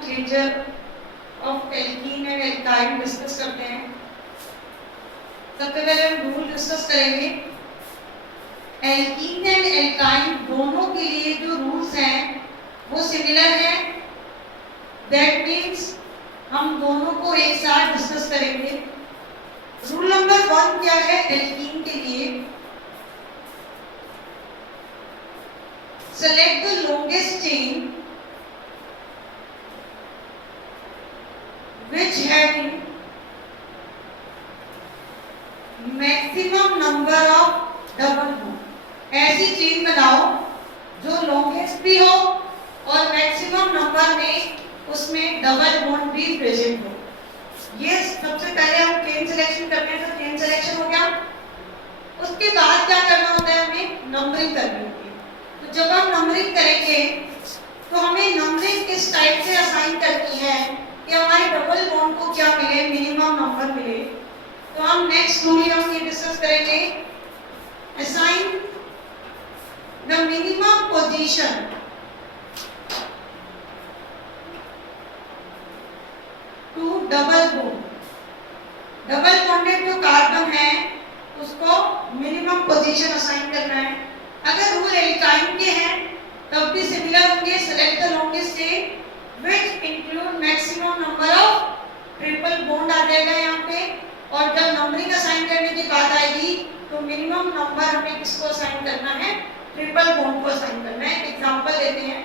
Nomenclature of alkene and alkyne discuss करते हैं। सबसे पहले हम रूल डिस्कस करेंगे। एल्कीन एंड एल्काइन दोनों के लिए जो रूल्स हैं वो सिमिलर हैं। दैट मीन्स हम दोनों को एक साथ डिस्कस करेंगे। रूल नंबर 1 क्या है एल्कीन के लिए? Select the longest chain which having maximum number of double bond। ऐसी चेन बनाओ जो लॉन्गेस्ट भी हो और मैक्सिमम नंबर में उसमें डबल बॉन्ड भी प्रेजेंट हो। ये सबसे पहले हम चेन सिलेक्शन करते हैं, तो चेन सिलेक्शन हो गया। उसके बाद क्या करना होता है? हमें नंबरिंग करनी होती है। तो जब हम नंबरिंग करेंगे तो हमें नंबरिंग किस टाइप से असाइन करनी है कि हमारे डबल बॉन्ड को क्या मिले, मिनिमम नंबर मिले। तो हम नेक्स्ट रूल हम ये डिस्कस करेंगे। Assign the minimum position to double bond. Double bonded जो कार्बन है उसको मिनिमम पोजीशन असाइन करना है। अगर रूल एल्काइन के हैं तब भी सिमिलर होंगे। Select the longest chain which include maximum number of triple bond आ जाएगा यहाँ पे। और जब नंबरिंग असाइन करने की बात आएगी तो मिनिमम नंबर हमें किसको असाइन करना है? ट्रिपल बॉन्ड को असाइन करना है। एग्जांपल लेते हैं।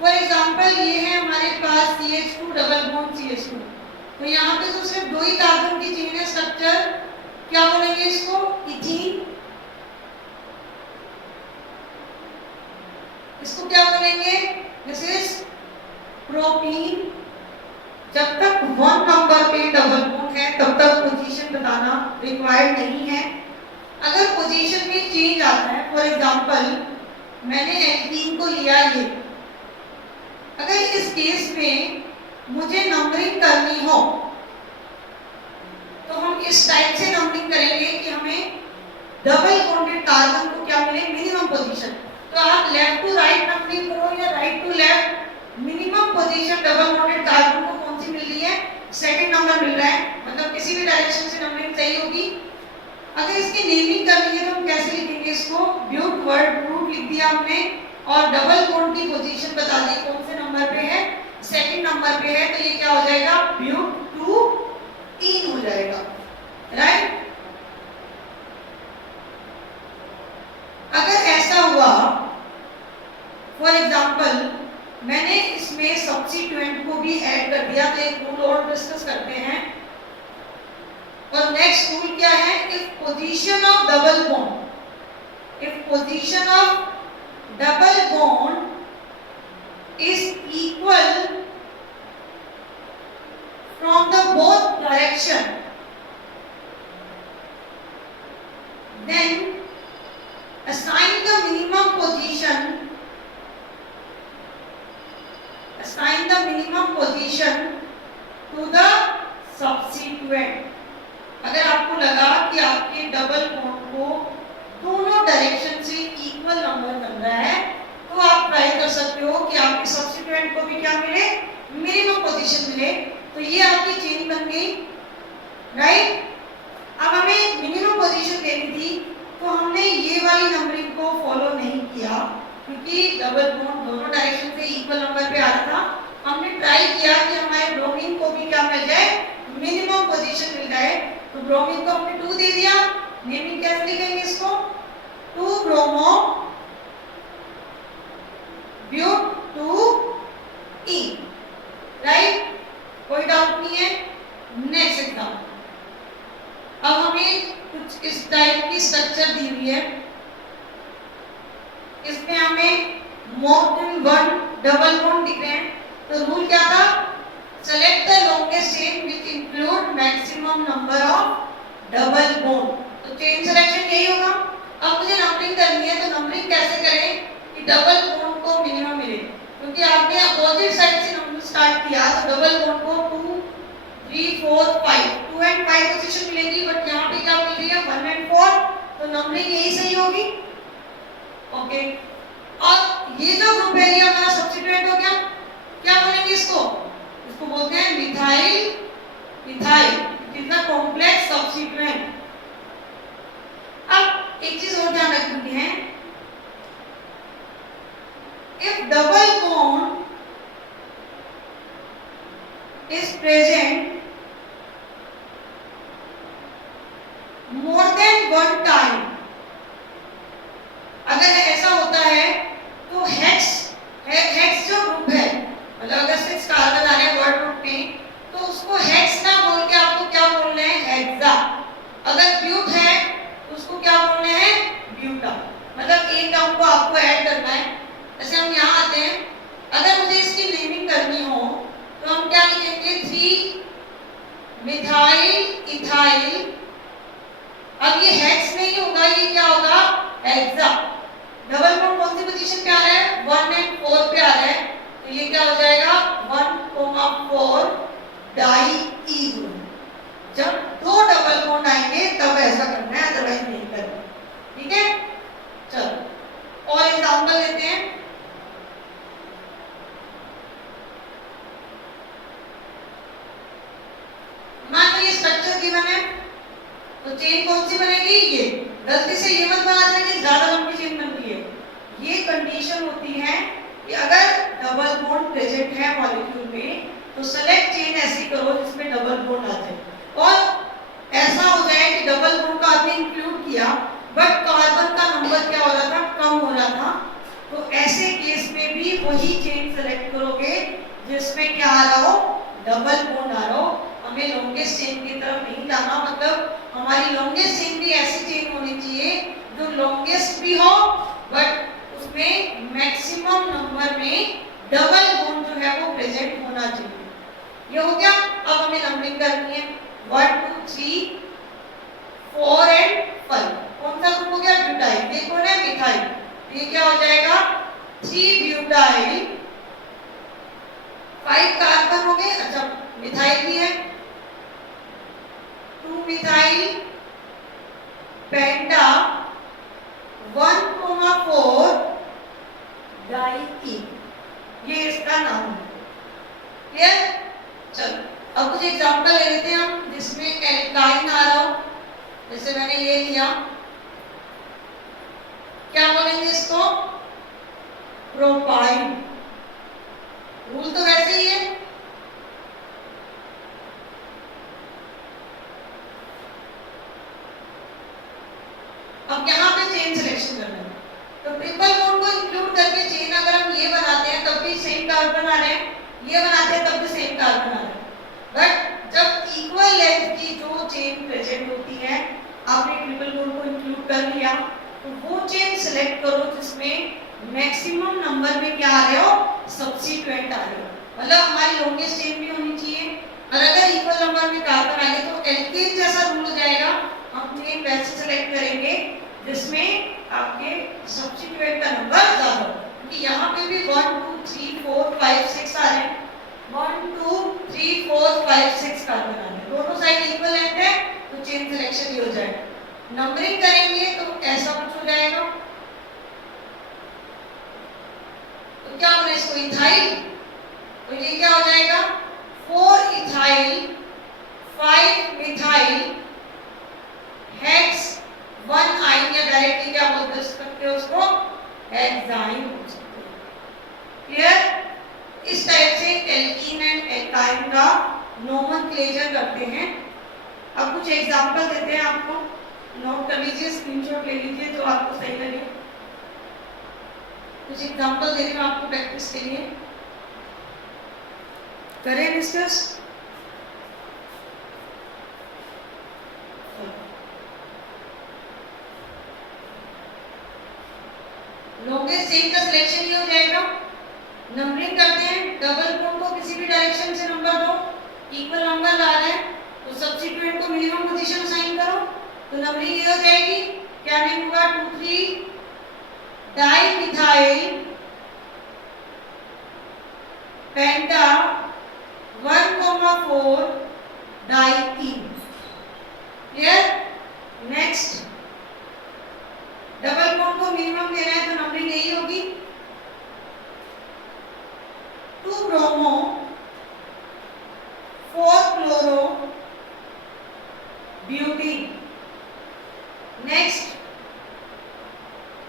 फॉर एग्जांपल ये है हमारे पास CH2 डबल बॉन्ड CH2। तो यहाँ पे तो सिर्फ 2 ही कार्बन की चेन है। स्ट्रक्चर क्या बोलेंगे इसको? इथीन। इसको क्या बोलेंगे? This is propene. जब तक 1 नंबर पे डबल बॉन्ड है तब तक पोजीशन बताना रिक्वायर्ड नहीं है। अगर पोजीशन में चेंज आता है, फॉर एग्जांपल मैंने एल्कीन को लिया ये, अगर इस केस में मुझे नंबरिंग करनी हो तो हम इस टाइप से नंबरिंग करेंगे कि हमें डबल बॉन्डेड कार्बन को क्या मिले? Minimum position. तो आप लेफ्ट टू राइट नंबरिंग करो या right to left, minimum position double bonded carbon को कौन सी मिल रही है? सेकंड नंबर मिल रहा है। मतलब किसी भी डायरेक्शन से नंबरिंग सही होगी। अगर इसकी नेमिंग करनी है तो हम कैसे लिखेंगे इसको? ब्यूट वर्ड ब्रूट लिख दिया हमने और डबल बॉन्ड की पोजीशन बता दी कौन से नंबर पे है? सेकंड नंबर पे है। तो ये क्या हो जाएगा? ब्यूट 2 हो जाएगा। राइट। अगर ऐसा हुआ, फॉर एग्जांपल मैंने इसमें सब्स्टिट्यूएंट को भी ऐड कर दिया, तो एक रूल और डिस्कस करते हैं। और नेक्स्ट रूल क्या है? If position of double bond, if position of double bond is equal from the both direction, then assign the minimum position, assign the minimum position to the substituent। अगर आपको लगा कि आपके डबल बॉन्ड को दोनों direction से equal number मिल रहा है तो आप ट्राई कर सकते हो कि आपके सब्स्टिट्यूएंट को भी क्या मिले? मिनिमम पोजीशन मिले। तो ये आपकी चेन बन गई। राइट। अब हमें मिनिमम पोजीशन देनी थी तो हमने ये वाली नंबरिंग को फॉलो नहीं किया क्योंकि डबल बॉन्ड दोनों डायरेक्शन से इक्वल नंबर पे आ रहा था। हमने ट्राई किया कि हमारे ब्रोमीन को भी क्या मिल जाए? मिनिमम पोजीशन मिल जाए। तो ब्रोमीन को हमने 2 दे दिया। नेमिंग कैसे लिखेंगे इसको? 2 ब्रोमो ब्यूट 2 ई। राइट। कोई डाउट नहीं है। Next example. अब हमें कुछ इस टाइप की स्ट्रक्चर दी हुई है। इसमें हमें मोर देन 1 डबल बॉन्ड दिख रहे हैं। तो रूल क्या था? Select the longest chain which include maximum number of double bond. तो चेन सिलेक्शन यही होगा। अब मुझे नंबरिंग करनी है तो नंबरिंग कैसे करें कि डबल बॉन्ड को मिनिमम मिले? क्योंकि आपने अपोजिट साइड से नंबर स्टार्ट किया तो डबल बॉन्ड को 2 3 4 5 2 एंड 5 पोजीशन मिलेगी। बट यहाँ पे क्या मिल रही है? 1 एंड 4। तो नंबरिंग यही सही होगी। ओके। और ये जो ग्रुप है ये हमारा सब्स्टिट्यूएंट हो गया। क्या बोलेंगे इसको? इसको बोलते हैं मिथाइल इथाइल। कितना कॉम्प्लेक्स सब्स्टिट्यूएंट। अब एक चीज और ध्यान रखनी है, if double bond is present more than one time, अगर ऐसा होता है तो हेक्स जो ग्रुप है, मतलब अगर 6 कार्बन आ रहे हैं वर्ड ग्रुप में तो उसको हेक्स ना बोल के आपको क्या बोलना है? हेक्सा। अगर ब्यूट है तो उसको क्या बोलना है? ब्यूटा। मतलब एक टर्म को आपको ऐड करना है। जैसे हम यहाँ आते हैं, अगर मुझे इसकी नेमिंग करनी हो तो हम क्या लिखेंगे? 3 मिथाइल इथाइल। अब ये हेक्स नहीं होगा, ये क्या होगा? हेक्सा। डबल बॉन्ड कौन सी पोजीशन पे आ रहा है? 1 और 4 पे आ रहा है, तो ये क्या हो जाएगा? 1,4 डाईईथाइल। जब 2 डबल बॉन्ड आएंगे तब ऐसा करना है, अदरवाइज नहीं करना। ठीक है, चलो और एग्जांपल लेते हैं। मान लो ये स्ट्रक्चर गिवन है, तो चेन कौन सी बनेगी? ये। गलती से ये मत बना देना कि ज्यादा लंबी चेन बन रही है। ये कंडीशन होती है कि अगर डबल बॉन्ड प्रेजेंट है मॉलिक्यूल में तो सेलेक्ट चेन ऐसी करो जिसमें डबल बॉन्ड आ जाए। और ऐसा हो जाए कि डबल बॉन्ड का आपने इंक्लूड किया बट कार्बन का नंबर क्या हो रहा था? कम हो रहा था। तो ऐसे केस में भी वही चेन सेलेक्ट करोगे जिसमें क्या आ रहा हो? डबल बॉन्ड आ रहा हो। हमें लॉन्गेस्ट चेन की तरफ नहीं जाना, मतलब हमारी लॉन्गेस्ट चेन भी ऐसी चेन होनी चाहिए जो लॉन्गेस्ट भी हो बट उसमें मैक्सिमम नंबर में डबल बॉन्ड जो है वो प्रेजेंट होना चाहिए। ये हो गया। अब हमें नंबरिंग करनी है 1 2 3 4 एंड 5। कौन सा ग्रुप हो गया? ब्यूटाइल। देखो ना मिथाइल, ये क्या हो जाएगा? 3 ब्यूटाइल, 5 कार्बन हो गए। अच्छा मिथाइल भी है, 2 मिथाइल पेंटा 1,4 डाईईथाइल। ये इसका नाम है। क्लियर? चलो अब कुछ एग्जांपल ले लेते हैं हम जिसमें एल्काइन आ रहा हो। जैसे मैंने ये लिया, क्या बोलेंगे इसको? प्रोपाइल। रूल तो वैसे ही है। अब यहाँ पे चेन सिलेक्शन करना है, तो ट्रिपल बॉन्ड को इंक्लूड करके चेन अगर हम ये बनाते हैं तब भी सेम कार्बन आ रहे हैं, ये बनाते हैं तब भी सेम कार्बन आ रहे हैं। बट जब इक्वल लेंथ की जो चेन प्रेजेंट होती है, आपने ट्रिपल बॉन्ड को इंक्लूड कर लिया, तो वो चेन सिलेक्ट करो जिसमें मैक्सिमम नंबर में क्या आ रहे हो? सब्स्टिट्यूएंट आ रहे हो। मतलब हमारी लॉन्गेस्ट चेन भी होनी चाहिए और अगर इक्वल नंबर में कार्बन आ गए तो एल्केन जैसा रूल हो जाएगा। हम चेन वैसे सेलेक्ट करेंगे जिसमें आपके सब्स्टिट्यूएंट का नंबर ज्यादा हो, क्योंकि यहाँ पे भी 1 2 3 4 5 6 आ रहे हैं। 1 2 3 4 5 6 कार्बन आ रहे हैं, दोनों साइड इक्वल लेंथ है, तो चेन सिलेक्शन ही हो जाएगा। नंबरिंग करेंगे तो ऐसा कुछ हो जाएगा। तो क्या बोले इसको? इथाइल। तो ये क्या हो जाएगा? 4 इथाइल 5 मिथाइल हेक्स 1 आइन, या डायरेक्टली क्या बोल सकते हो उसको? हेक्साइन बोल सकते हो। क्लियर? इस टाइप से एल्कीन एंड एल्काइन का नोमेनक्लेचर करते हैं। अब कुछ एग्जांपल देते हैं आपको, नोट कर लीजिए, स्क्रीनशॉट ले लीजिए जो आपको सही लगे। कुछ एग्जांपल दे रही हूँ आपको प्रैक्टिस के लिए। करें डिस्कस? लॉन्गेस्ट चेन का सिलेक्शन ही हो जाएगा। नंबरिंग करते हैं, डबल बॉन्ड को किसी भी डायरेक्शन से नंबर दो, इक्वल नंबर ला रहे हैं तो सब्स्टिट्यूएंट को मिनिमम पोजीशन असाइन करो, तो नंबरिंग ये हो जाएगी। क्या नेम होगा? 2 3 डाईमिथाइल पेंटा 1,4 डाईईथाइल। क्लियर? नेक्स्ट, डबल बॉन्ड को मिनिमम देना है तो नंबरिंग यही होगी। 2 bromo 4 chloro butene. Next,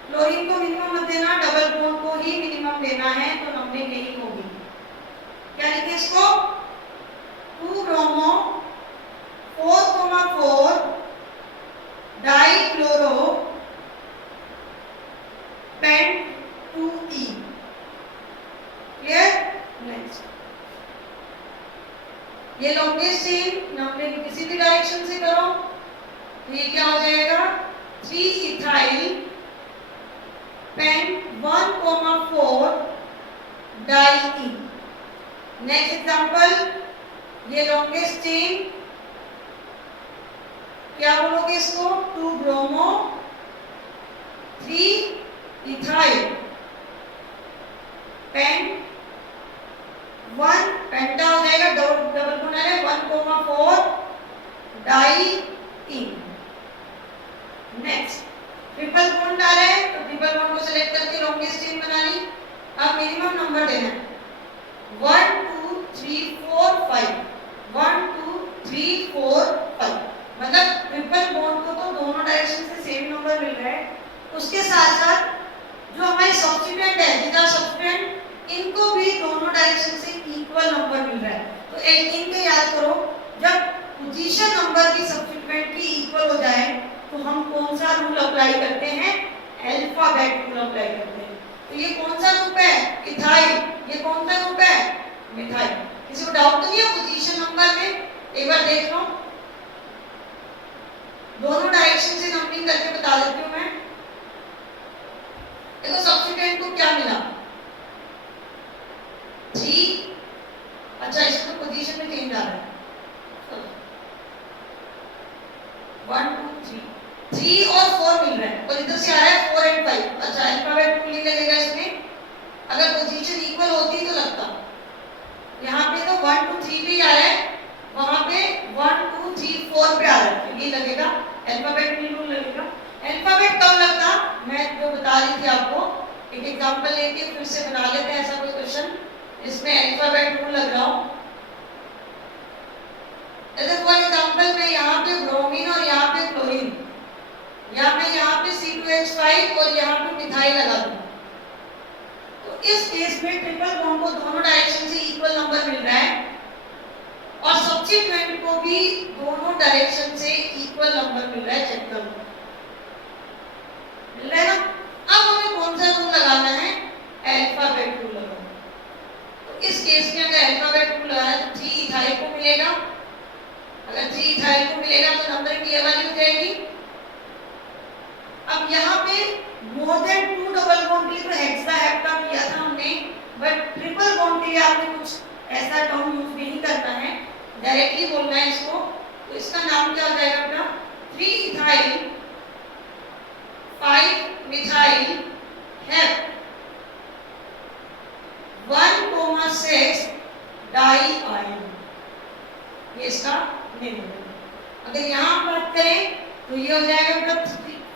chlorine को मिनिमम मत देना, डबल बॉन्ड को ही मिनिमम देना है, तो नंबरिंग यही होगी। क्या लिखे इसको? 2 bromo 4,4 di chloro pent 2E। Clear? Next, ये लॉन्गेस्ट चेन नंबरिंग किसी भी डायरेक्शन से करो तो ये क्या हो जाएगा? 3 ethyl pent 1,4 di E। Next example, ये लॉन्गेस्ट चेन, क्या बोलोगे इसको? 2 ब्रोमो 3 इथाइल पेंट 1 पेंटा हो जाएगा, डबल बॉन्ड है 1,4 di E। Next, triple bond आ रहा है तो ट्रिपल बॉन्ड को सिलेक्ट करके लॉन्गेस्ट चेन बना ली। अब मिनिमम नंबर देना है 1 2 3 4 5, 1 2 3 4 5, मतलब ट्रिपल बॉन्ड को तो दोनों डायरेक्शन से सेम नंबर मिल रहा है, उसके साथ साथ जो हमारे सब्स्टिट्यूएंट है, जितना सब्स्टिट्यूएंट, इनको भी दोनों डायरेक्शन से इक्वल नंबर मिल रहा है। तो एल्कीन के याद करो, जब पोजीशन नंबर की सब्स्टिट्यूएंट की इक्वल हो जाए तो हम कौन सा रूल अप्लाई करते हैं? अल्फाबेट रूल अप्लाई करते हैं। तो ये कौन सा ग्रुप है? इथाइल। ये कौन सा ग्रुप है? मिथाइल। किसी को डाउट तो नहीं है पोजीशन नंबर में? एक बार देख लो, दोनों डायरेक्शन से नंबरिंग करके बता देती हूँ मैं। देखो सब्स्टिट्यूएंट को क्या मिला? 3, अच्छा इसको पोजीशन में चेंज आ रहा है, 1 2 3, 3 और 4 मिल रहा है, और इधर से आ रहा है 4 और 5। अच्छा, अल्फाबेट रूल लगेगा इसमें, अगर पोजीशन इक्वल होती तो लगता। यहाँ पे तो 1 2 3 भी आ रहा है, वहां पे 1 2 3 4 पे आ रहा है, ये लगेगा अल्फाबेट रूल लगेगा। अल्फाबेट कब लगता? मैं जो बता रही थी आपको, एक एग्जांपल लेके फिर से बना लेते हैं ऐसा कोई क्वेश्चन इसमें अल्फाबेट रूल लग रहा हो। जैसे फॉर एग्जांपल मैं यहाँ पे ब्रोमीन और यहाँ पे क्लोरीन, या मैं यहाँ पे C2H5 और यहाँ पे मिथाइल लगा दूं, तो इस केस में ट्रिपल बॉन्ड को दोनों डायरेक्शन से इक्वल नंबर मिल रहा है और सब्स्टिट्यूएंट को भी दोनों डायरेक्शन से इक्वल नंबर मिल रहा है। चेक करो, मिल रहा है ना? अब हमें कौन सा रूल लगाना है? अल्फाबेट रूल लगाना। तो इस केस में अगर अल्फाबेट रूल लगाना है तो 3 इथाइल को मिलेगा, अगर 3 इथाइल को मिलेगा तो नंबर की वाली हो जाएगी। अब यहाँ पे मोर देन 2 डबल बॉन्ड के लिए तो हेक्सा हेप्टा किया था हमने, बट ट्रिपल बॉन्ड के लिए आपने कुछ ऐसा टर्म यूज नहीं करना है, डायरेक्टली बोलना है इसको। तो इसका नाम क्या हो जाएगा बेटा? 3 इथाइल 5 मिथाइल हेप 1,6 डाई आयन, ये इसका नेम है। अगर यहाँ बात करें तो ये हो जाएगा बेटा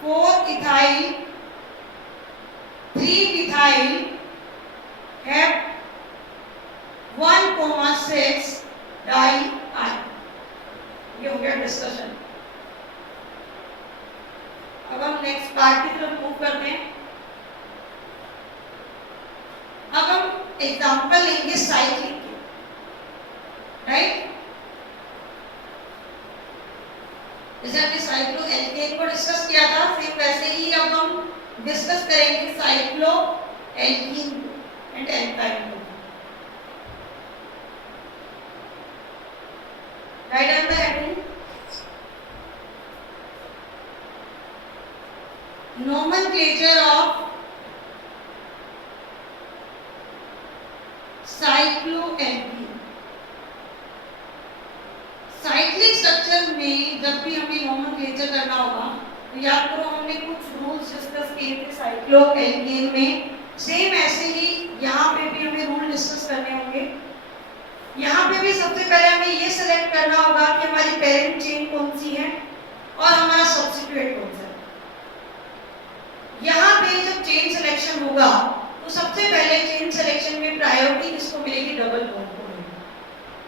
4 इथाइल 3 मिथाइल हेप 1,6 डाई आयन। ये हो गया डिस्कशन। अब हम नेक्स्ट पार्ट की तरफ मूव करते हैं। अब हम एग्जांपल लेंगे साइक्लिक के, राइट? जैसे हमने साइक्लो एल्केन को डिस्कस किया था, सेम वैसे ही अब हम डिस्कस करेंगे साइक्लो एल्कीन एंड एल्काइन को। Right on the heading, nomenclature of cycloalkene। Cyclic structure में जब भी हमें नोमेनक्लेचर करना होगा तो याद करो हमने कुछ रूल्स डिस्कस किए थे साइक्लोएल्केन में, सेम ऐसे ही यहाँ पे भी हमें रूल डिस्कस करने होंगे। यहाँ पे भी सबसे पहले हमें ये सेलेक्ट करना होगा कि हमारी पेरेंट चेन कौन सी है और हमारा सब्स्टिट्यूएंट कौन सा है। यहाँ पे जब चेन सिलेक्शन होगा तो तो सबसे पहले चेन सिलेक्शन में प्रायोरिटी किसको मिलेगी? डबल बॉन्ड को मिलेगी।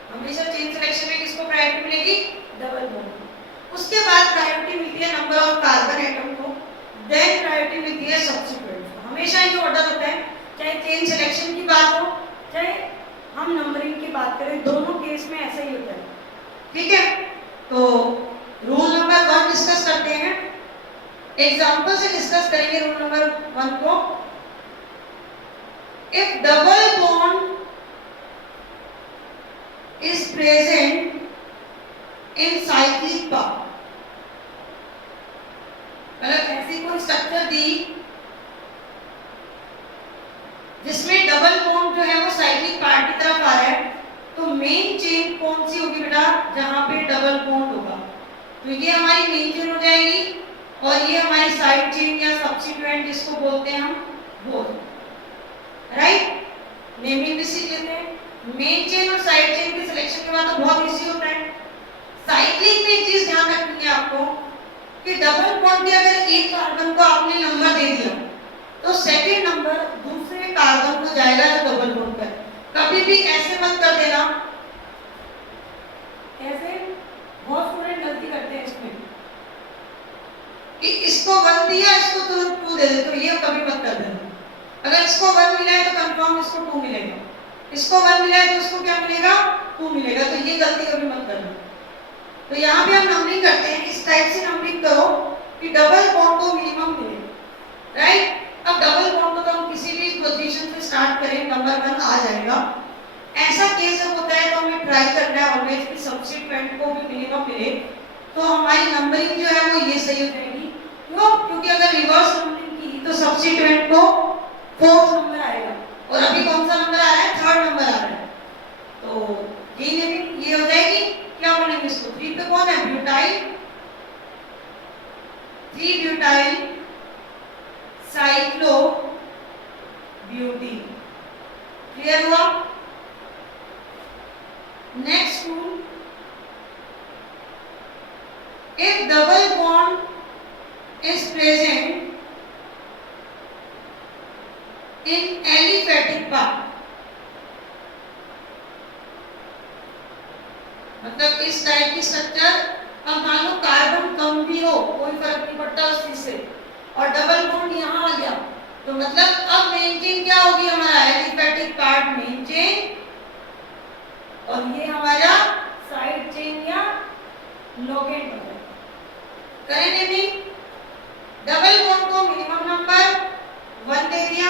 हमेशा चेन सिलेक्शन में किसको प्रायोरिटी मिलेगी? Double bond. उसके बाद प्रायोरिटी मिलती है नंबर ऑफ कार्बन एटम को, देन प्रायोरिटी मिलती है सब्स्टिट्यूएंट को। हमेशा ये ऑर्डर होता है, चाहे चेन सिलेक्शन की बात हो चाहे हम नंबरिंग की बात करें, दोनों केस में ऐसा ही होता है। ठीक है, तो रूल नंबर 1 डिस्कस करते हैं, एग्जांपल से डिस्कस करेंगे रूल नंबर 1 को। If double bond is present in cyclic part, मतलब ऐसी कोई स्ट्रक्चर दी जिसमें डबल बॉन्ड जो है वो साइक्लिक पार्ट की तरफ आ रहा है, तो मेन चेन कौन सी होगी बेटा? जहां पे डबल बॉन्ड होगा, तो ये हमारी मेन चेन हो जाएगी, और ये हमारी साइड चेन या सब्स्टिट्यूएंट जिसको बोलते हैं हम वो। राइट, नेमिंग भी सीख लेते हैं। मेन चेन और साइड चेन के सिलेक्शन के बाद तो बहुत इजी होता है। साइक्लिक में एक चीज ध्यान रखनी है आपको कि डबल बॉन्ड के अगर एक कार्बन को आपने नंबर दे दिया तो सेकंड नंबर दूसरे कार्बन को जाएगा जो डबल बॉन्ड पर। कभी भी ऐसे मत कर देना, ऐसे बहुत स्टूडेंट गलती करते हैं इसमें कि इसको 1 दिया इसको तुरंत 2 दे दे, तो ये कभी मत कर देना। अगर इसको 1 मिला है तो कंफर्म इसको 2 मिलेगा, इसको 1 मिला है तो इसको क्या मिलेगा? 2 मिलेगा, तो ये गलती कभी मत करना। तो यहाँ पे हम नंबरिंग करते हैं, इस टाइप से नंबरिंग करो कि डबल बॉन्ड को मिनिमम मिले। राइट, अब डबल बॉन्ड को तो हम किसी भी पोजीशन से स्टार्ट करें नंबर 1 आ जाएगा। ऐसा केस जब होता है तो हमें ट्राई करना है ऑलवेज कि सब्स्टिट्यूएंट को भी मिनिमम मिले, तो हमारी नंबरिंग जो है वो ये सही हो जाएगी। क्यों? क्योंकि अगर रिवर्स नंबरिंग की तो सब्स्टिट्यूएंट को 4th नंबर आएगा, और अभी कौन सा नंबर आ रहा है? 3rd नंबर आ रहा है, तो ये नेमिंग ये हो जाएगी। क्या बोलेंगे इसको? 3 पे कौन है? Butyl, 3 butyl cyclobutene. Clear हुआ? Next rule, if double bond is present in aliphatic part, मतलब इस टाइप की स्ट्रक्चर, अब मान लो कार्बन कम भी हो कोई फर्क नहीं पड़ता उस चीज से, और डबल बॉन्ड यहाँ आ गया, तो मतलब अब मेन चेन क्या होगी? हमारा एलिफेटिक पार्ट मेन चेन, और ये हमारा साइड चेन या लोगेंड होगा। करेंगे भी डबल बॉन्ड को मिनिमम नंबर 1 दे दिया,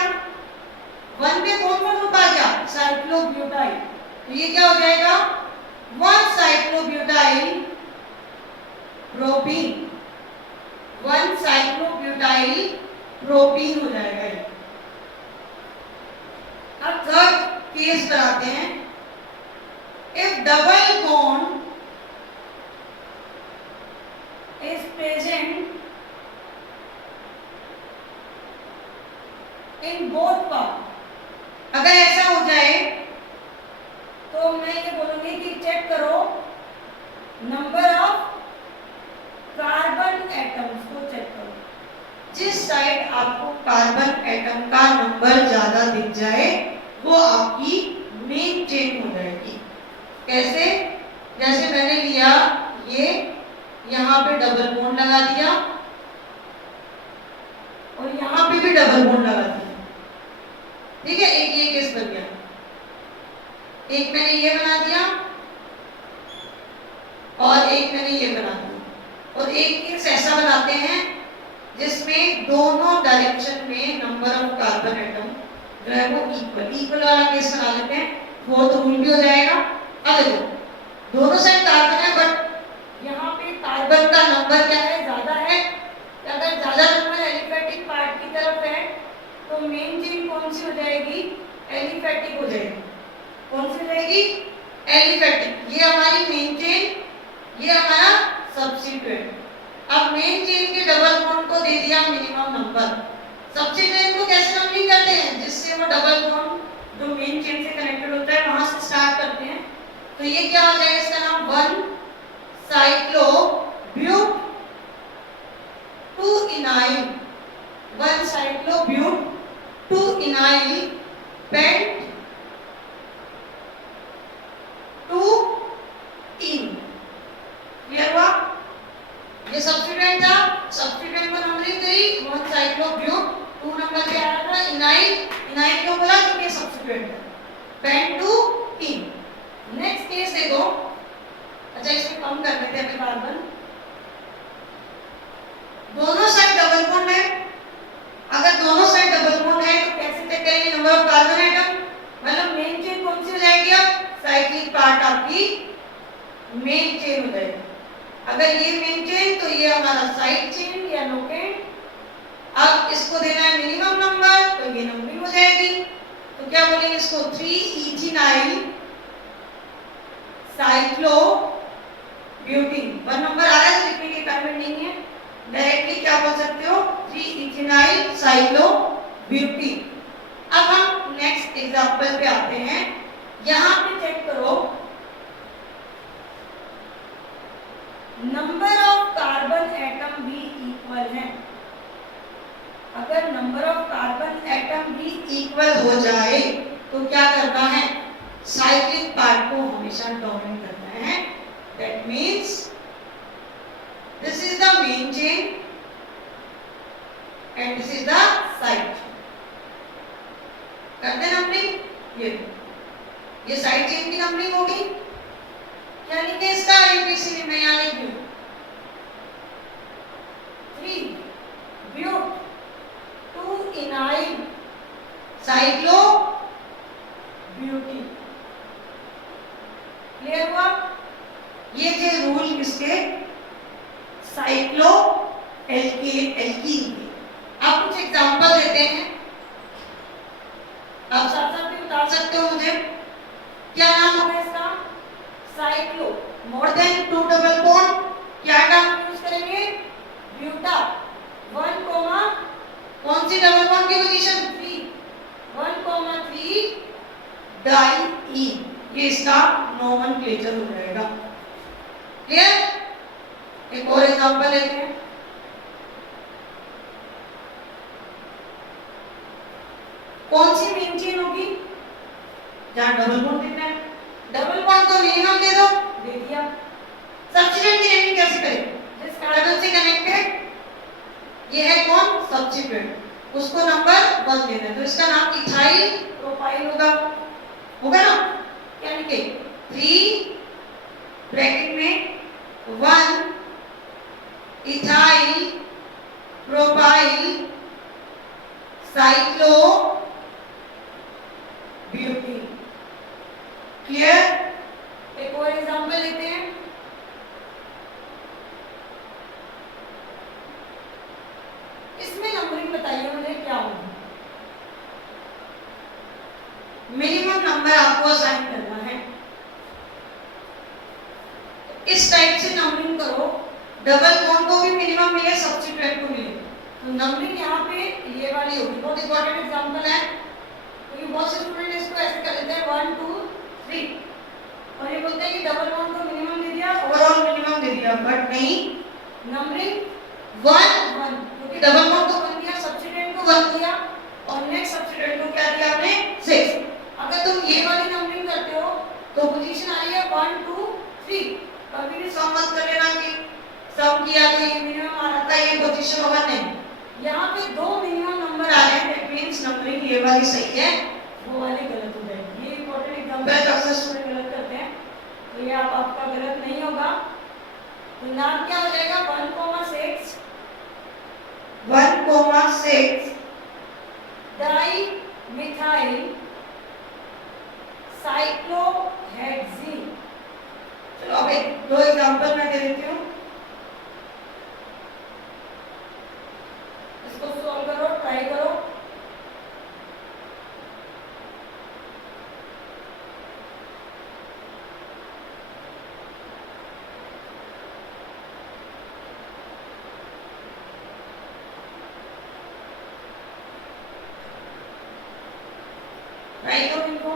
1 पे कौन सा ग्रुप आ गया? साइक्लोब्यूटाइल, तो ये क्या हो जाएगा? 1 साइक्लोब्यूटाइल प्रोपीन, 1 साइक्लोब्यूटाइल प्रोपीन हो जाएगा ये। अब थर्ड केस बनाते हैं, if double bond is present in both part. अगर ऐसा हो जाए तो मैं ये बोलूंगी कि चेक करो नंबर ऑफ कार्बन एटम्स को चेक करो। जिस साइड आपको कार्बन एटम का नंबर ज्यादा दिख जाए वो आपकी मेन चेन हो जाएगी। कैसे? जैसे मैंने लिया ये, यहाँ पे डबल बॉन्ड लगा दिया और यहाँ पे भी डबल बॉन्ड लगा दिया। ठीक है, एक ये केस बन गया, एक मैंने ये बना दिया और एक मैंने ये बना दिया, और एक केस ऐसा बनाते हैं जिसमें दोनों डायरेक्शन में नंबर ऑफ कार्बन एटम जो है वो इक्वल वाला केस बना लेते हैं, वो तो रूल भी हो जाएगा। अब देखो दोनों साइड कार्बन है, बट यहाँ पे कार्बन का नंबर क्या है? ज्यादा है। अगर ज्यादा नंबर एलिफेटिक पार्ट की तरफ है तो मेन चेन कौन सी हो जाएगी? एलिफेटिक हो जाएगी। कौन सी हो जाएगी? एलिफेटिक। ये हमारी मेन चेन, ये हमारा सब्स्टिट्यूएंट। अब मेन चेन के डबल बॉन्ड को दे दिया मिनिमम नंबर, सब्स्टिट्यूएंट को कैसे नंबरिंग करते हैं? जिससे वो डबल बॉन्ड जो मेन चेन से कनेक्टेड होता है वहां से स्टार्ट करते हैं। तो ये क्या हो जाएगा? इसका नाम 1 साइक्लोब्यूट 2 इनाइल, 1 साइक्लोब्यूट 2 इनाइल पेंट 2 इन। क्लियर हुआ? ये सब्स्टिट्यूएंट था, सब्स्टिट्यूएंट को नंबरिंग करी, 1 साइक्लोब्यूट, 2 नंबर पे आया था इनाइल, इनाइल क्यों बोला? क्योंकि ये सब्स्टिट्यूएंट है। पेंट 2 इन। नेक्स्ट केस देखो, अच्छा इसको कम कर देते हैं कार्बन, दोनों साइड डबल बॉन्ड है। अगर दोनों साइड डबल बॉन्ड है तो कैसे चेक करेंगे नंबर ऑफ कार्बन एटम? मतलब मेन चेन कौन सी हो जाएगी? अब साइक्लिक पार्ट आपकी मेन चेन हो जाएगी। अगर ये मेन चेन तो ये हमारा साइड चेन या लोकेट। अब इसको देना है मिनिमम नंबर तो ये नंबरिंग हो जाएगी। तो क्या बोलेंगे इसको? 3 इथिनाइल साइक्लो ब्यूटीन। 1 नंबर आ रहा है तो लिखने की रिक्वायरमेंट नहीं है, डायरेक्टली क्या बोल सकते हो? 3 इथिनाइल साइक्लो ब्यूटीन। अब हम नेक्स्ट एग्जांपल पे आते हैं। यहां पे चेक करो, नंबर ऑफ कार्बन एटम भी इक्वल है। अगर नंबर ऑफ कार्बन एटम भी इक्वल हो जाए तो क्या करना है? साइक्लिक पार्ट को हमेशा डोमिनेट करना है। That means this is the main chain and this is the side chain. करते हैं नंबरिंग। ये साइड चेन की नंबरिंग होगी। क्या लिखे इसका? एबीसी में यहाँ लिख दूं 3 ब्यूट 2 इनाइल साइक्लो ब्यूटी। क्लियर हुआ? ये थे रूल इसके साइक्लो एल्कीन के। आप कुछ एग्जांपल देते हैं, आप साथ साथ भी बता सकते हो मुझे। क्या नाम होगा इसका? Cyclo, more than 2 double bond, क्या नाम यूज करेंगे? ब्यूटा। 1 कोमा कौन सी डबल बॉन्ड की पोजीशन? 3, 1,3 डाई। ये इसका नोमेनक्लेचर हो जाएगा। क्लियर? एक और एग्जांपल लेते हैं। कौन सी मेन चेन होगी जहां डबल बॉन्ड देना है? डबल बॉन्ड तो मिनिमम दे दो, दे दिया। सब्स्टिट्यूएंट की रेटिंग कैसे करें? जिस कार्बन से कनेक्टेड ये है कौन? सब्स्टिट्यूएंट, उसको नंबर 1 देना है। तो इसका नाम इथाइल प्रोपाइल होगा ना? क्या लिखे? 3 ब्रैकेट में 1 ethyl propyl cyclo butene. Clear? एक और एग्जांपल लेते हैं। इसमें नंबरिंग बताइए मुझे क्या होगी? मिनिमम नंबर आपको असाइन करना है। इस टाइप से नंबरिंग करो, डबल बॉन्ड को भी मिनिमम मिले, सब्स्टिट्यूएंट को मिले। तो नंबरिंग यहाँ पे ये वाली होगी। बहुत इंपॉर्टेंट एग्जांपल है क्योंकि बहुत से स्टूडेंट इसको ऐसे कर लेते हैं 1 2 3 और ये बोलते हैं कि डबल बॉन्ड को मिनिमम दे दिया, ओवरऑल मिनिमम दे दिया, बट नहीं। नंबरिंग 1 1 क्योंकि डबल बॉन्ड को 1 दिया, सब्स्टिट्यूएंट को 1 दिया और नेक्स्ट सब्स्टिट्यूएंट को क्या दिया आपने? 6। अगर तुम ये वाली नंबरिंग करते हो तो पोजीशन आई है 1 2 3। कभी भी सम मत कर लेना कि सम किया तो ये मिनिमम आ रहा था, ये पोजीशन होगा, नहीं। यहाँ पे 2 मिनिमम नंबर आ रहे हैं, दैट मींस नंबरिंग ये वाली सही है, वो वाली गलत हो जाएगी। ये इंपॉर्टेंट एग्जांपल है, अक्सर स्टूडेंट गलत करते हैं, तो ये आपका गलत नहीं होगा। तो नाम क्या हो जाएगा? 1,6 1,6 डाई मिथाइल साइक्लोहेक्सीन। चलो अब एक 2 एग्जांपल मैं दे देती हूँ, इसको सॉल्व करो, ट्राई करो। ट्राई करो इनको।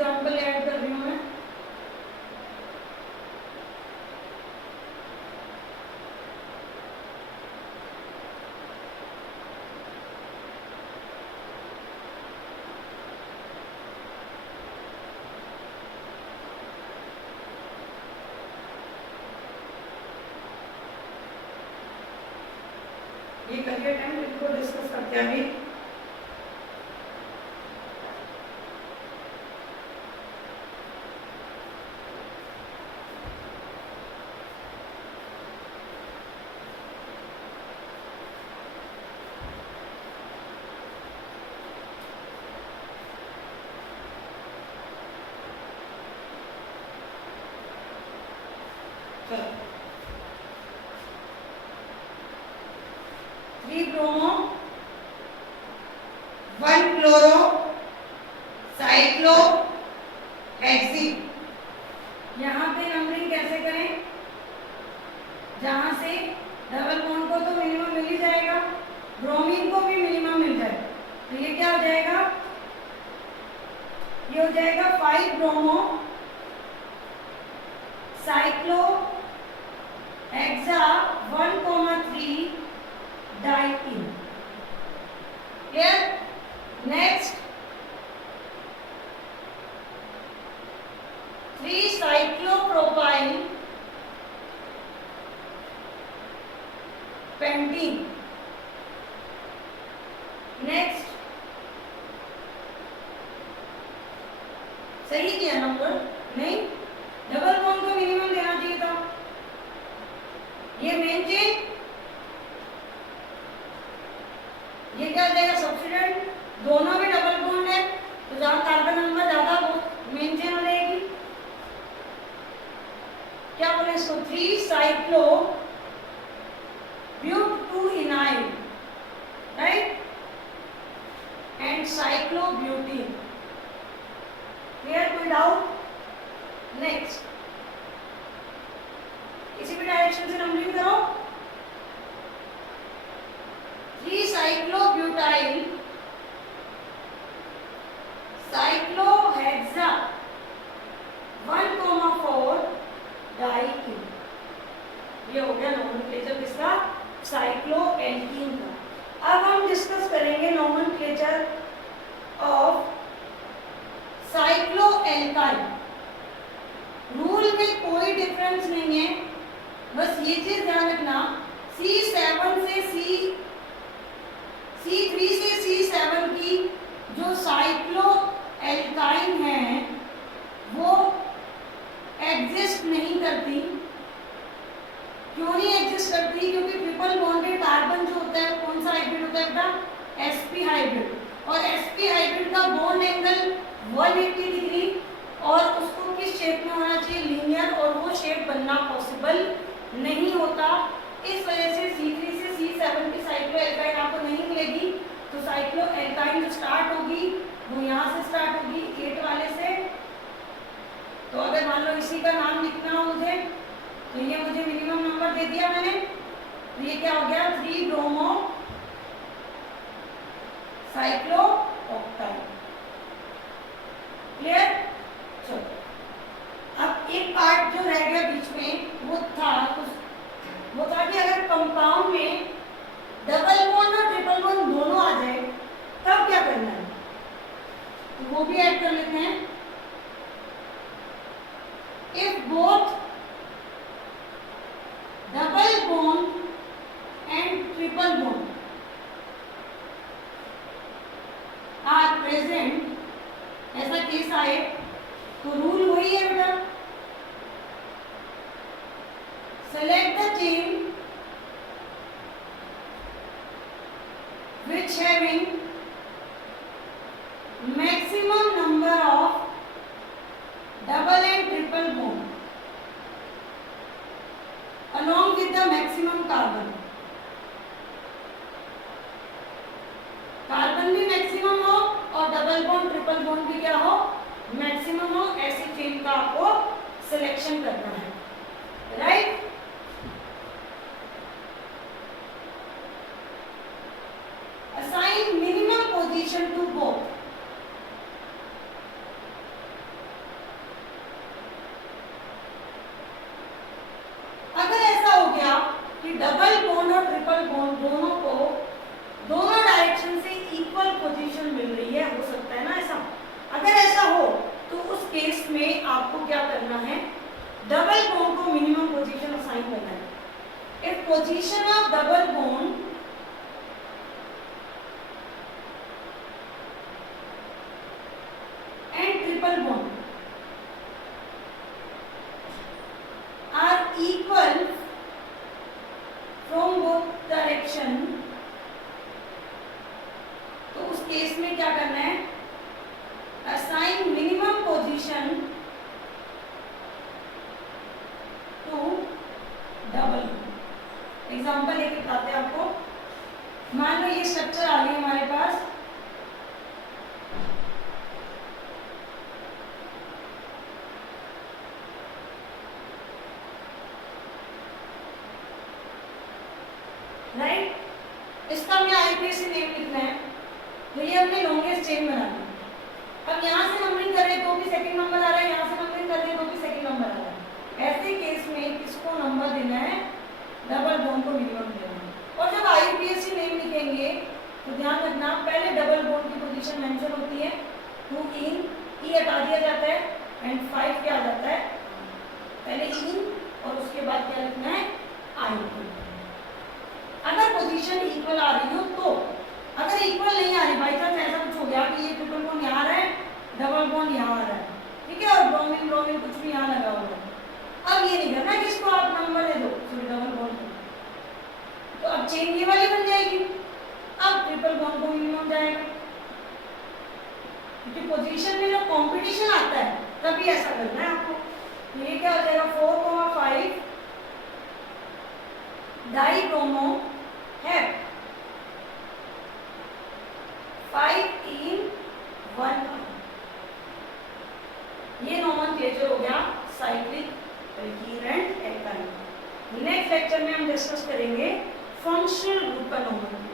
एग्जाम्पल ऐड कर रही हूँ मैं। ये करियर टाइम इनको डिस्कस करते हैं अभी। चलो 3 ब्रोमो 1 क्लोरो साइक्लो हेक्सिन। यहाँ पे नंबरिंग कैसे करें? जहां से डबल बॉन्ड को तो मिनिमम मिल ही जाएगा, ब्रोमीन को भी मिनिमम मिल जाएगा, तो ये क्या हो जाएगा? ये हो जाएगा 5 bromo cyclo hexa 1,3 diene. Clear? Next 3 cyclopropyl pentene. Next सही किया नंबर? नहीं, डबल बॉन्ड को मिनिमम देना चाहिए था। ये मेन चेन, ये क्या हो जाएगा? सब्स्टिट्यूएंट। दोनों में डबल बॉन्ड है तो जहां कार्बन नंबर ज्यादा वो मेन चेन हो जाएगी। क्या बोले इसको? 3 साइक्लो ब्यूटूइनाइल, राइट, एंड साइक्लोब्यूटीन। क्लियर? कोई डाउट? नेक्स्ट किसी भी डायरेक्शन से नंबरिंग करो। 3 साइक्लोब्यूटाइल साइक्लोहेक्सा 1,4 डाइईन। ये हो गया नोमेनक्लेचर किसका? साइक्लोएल्कीन का। अब हम डिस्कस करेंगे नोमेनक्लेचर ऑफ साइक्लोएल्काइल। रूल में कोई डिफरेंस नहीं है, बस ये चीज ध्यान रखना, C7 से C3 से C7 की जो साइक्लोएल्काइन है वो एग्जिस्ट नहीं करती। क्यों नहीं एग्जिस्ट करती? क्योंकि ट्रिपल बॉन्डेड कार्बन जो होता है कौन सा हाइब्रिड होता है बेटा? sp hybrid. और sp हाइब्रिड का बॉन्ड एंगल 180 डिग्री और उसको किस शेप में होना चाहिए? लीनियर, और वो शेप बनना पॉसिबल नहीं होता। इस वजह से C3 से C7 की साइक्लोएल्काइन आपको नहीं मिलेगी। तो साइक्लोएल्काइन जो स्टार्ट होगी वो यहाँ से स्टार्ट होगी 8 वाले से। तो अगर मान लो इसी का नाम लिखना हो मुझे, तो ये मुझे मिनिमम नंबर दे दिया मैंने, तो ये क्या हो गया? 3 ब्रोमो साइक्लोऑक्टाइल। क्लियर? चलो अब एक पार्ट जो रह गया बीच में वो था कि अगर कंपाउंड में डबल बॉन्ड और ट्रिपल बॉन्ड दोनों आ जाए तब क्या करना है, तो वो भी ऐड कर लेते हैं। If both double bond and triple bond are present, ऐसा केस आए तो रूल वही है बेटा, select the chain which having maximum number of double and triple bond along with the maximum carbon। Carbon भी मैक्सिमम हो और डबल बॉन्ड ट्रिपल बॉन्ड भी क्या हो? मैक्सिमम हो। ऐसी चेन का आपको सिलेक्शन करना है, right? Assign minimum position to both। क्या करना है, डबल बॉन्ड को मिनिमम पोजीशन असाइन करना है. If position of double bond and triple bond are equal from both direction, तो उस केस में क्या करना है, assign minimum position to double. Example एक बताते हैं आपको. मान लो ये स्ट्रक्चर आ गई हमारे पास, राइट. इसका हमें आईपीएसी नेम लिखना है. तो ये हमने लॉन्गेस्ट चेन बना ली. अब यहाँ से नंबरिंग कर रहे हैं तो भी सेकंड नंबर आ रहा है, यहाँ से नंबरिंग कर रहे हैं तो भी सेकंड नंबर आ रहा है. ऐसे केस में किसको नंबर देना है, डबल बॉन्ड को मिनिमम देना है. और जब आईपीएसी नेम लिखेंगे तो ध्यान रखना पहले डबल बॉन्ड की पोजीशन मेंशन होती है, 2 इन, ई हटा दिया जाता है एंड 5 क्या आ जाता है, पहले इन और उसके बाद क्या लिखना है, आई. अगर पोजीशन इक्वल आ रही हो तो, अगर इक्वल नहीं आ रही, बाई चांस ऐसा कुछ हो गया कि ये ट्रिपल बॉन्ड यहाँ आ रहा है, डबल बॉन्ड यहाँ आ रहा है, ठीक है, और ब्रोमीन ब्रोमीन कुछ भी यहाँ लगा हुआ है. अब ये नहीं करना किसको आप नंबर दे दो, सॉरी डबल बॉन्ड, तो अब चेन ये वाली बन जाएगी. अब ट्रिपल बॉन्ड को मिनिमम जाएगा, क्योंकि पोजीशन में जब कंपटीशन आता है तभी ऐसा करना है आपको. तो ये क्या हो जाएगा, 4,5 डाई ब्रोमो है 5 in 1. ये नोमेनक्लेचर हो गया cyclic, alkene and alkyne. Next lecture में हम डिस्कस करेंगे फंक्शनल ग्रुप का नोमेनक्लेचर.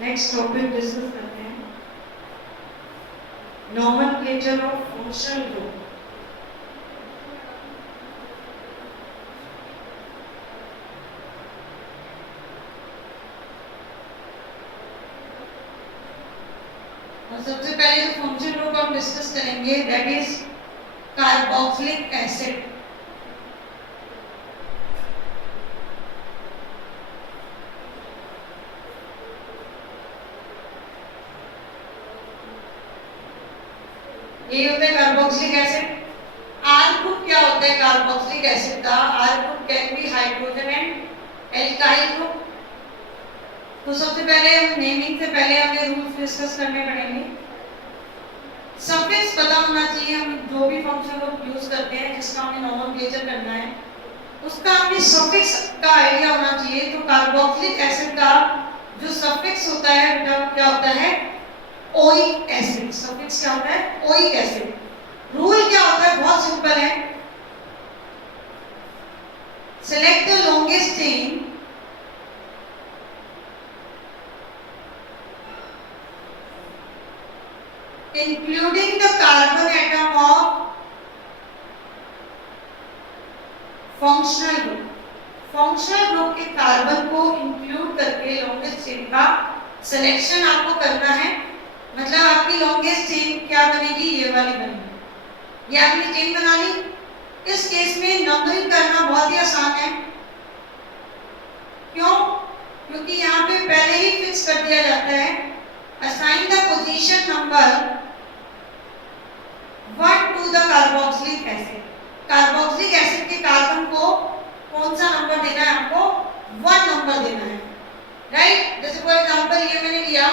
नेक्स्ट टॉपिक डिस्कस करते हैं, नोमेनक्लेचर ऑफ फंक्शनल ग्रुप. सबसे पहले जो फंक्शनल ग्रुप हम डिस्कस करेंगे दैट इज कार्बोक्सिलिक एसिड. ये होता है कार्बोक्सिलिक एसिड. आर ग्रुप क्या होता है कार्बोक्सिलिक एसिड का, R group can be hydrogen and alkyl group. तो सबसे पहले हम नेमिंग से पहले हमें रूल्स डिस्कस करने पड़ेंगे. सफिक्स पता होना चाहिए, हम जो भी फंक्शन ग्रुप यूज करते हैं जिसका हमें नोमेनक्लेचर करना है उसका हमें सफिक्स का आइडिया होना चाहिए. तो कार्बोक्सिलिक एसिड का जो सफिक्स होता है बेटा क्या होता है, ओइक एसिड. सफिक्स क्या होता है, ओइक एसिड. रूल क्या होता है, बहुत सिंपल है. Select the longest chain including the carbon atom of functional group. Functional group के कार्बन को इंक्लूड करके लॉन्गेस्ट चेन का सिलेक्शन आपको करना है. मतलब आपकी लॉन्गेस्ट चेन क्या बनेगी, ये वाली बनेगी. ये आपने चेन बना ली. इस केस में नंबरिंग करना बहुत ही आसान है. क्यों, क्योंकि यहाँ पे पहले ही फिक्स कर दिया जाता है, assign the position number 1 to the carboxylic acid. Carboxylic acid के कार्बन को कौन सा नंबर देना है, आपको 1 नंबर देना है, राइट. जैसे फॉर एग्जांपल ये मैंने लिया,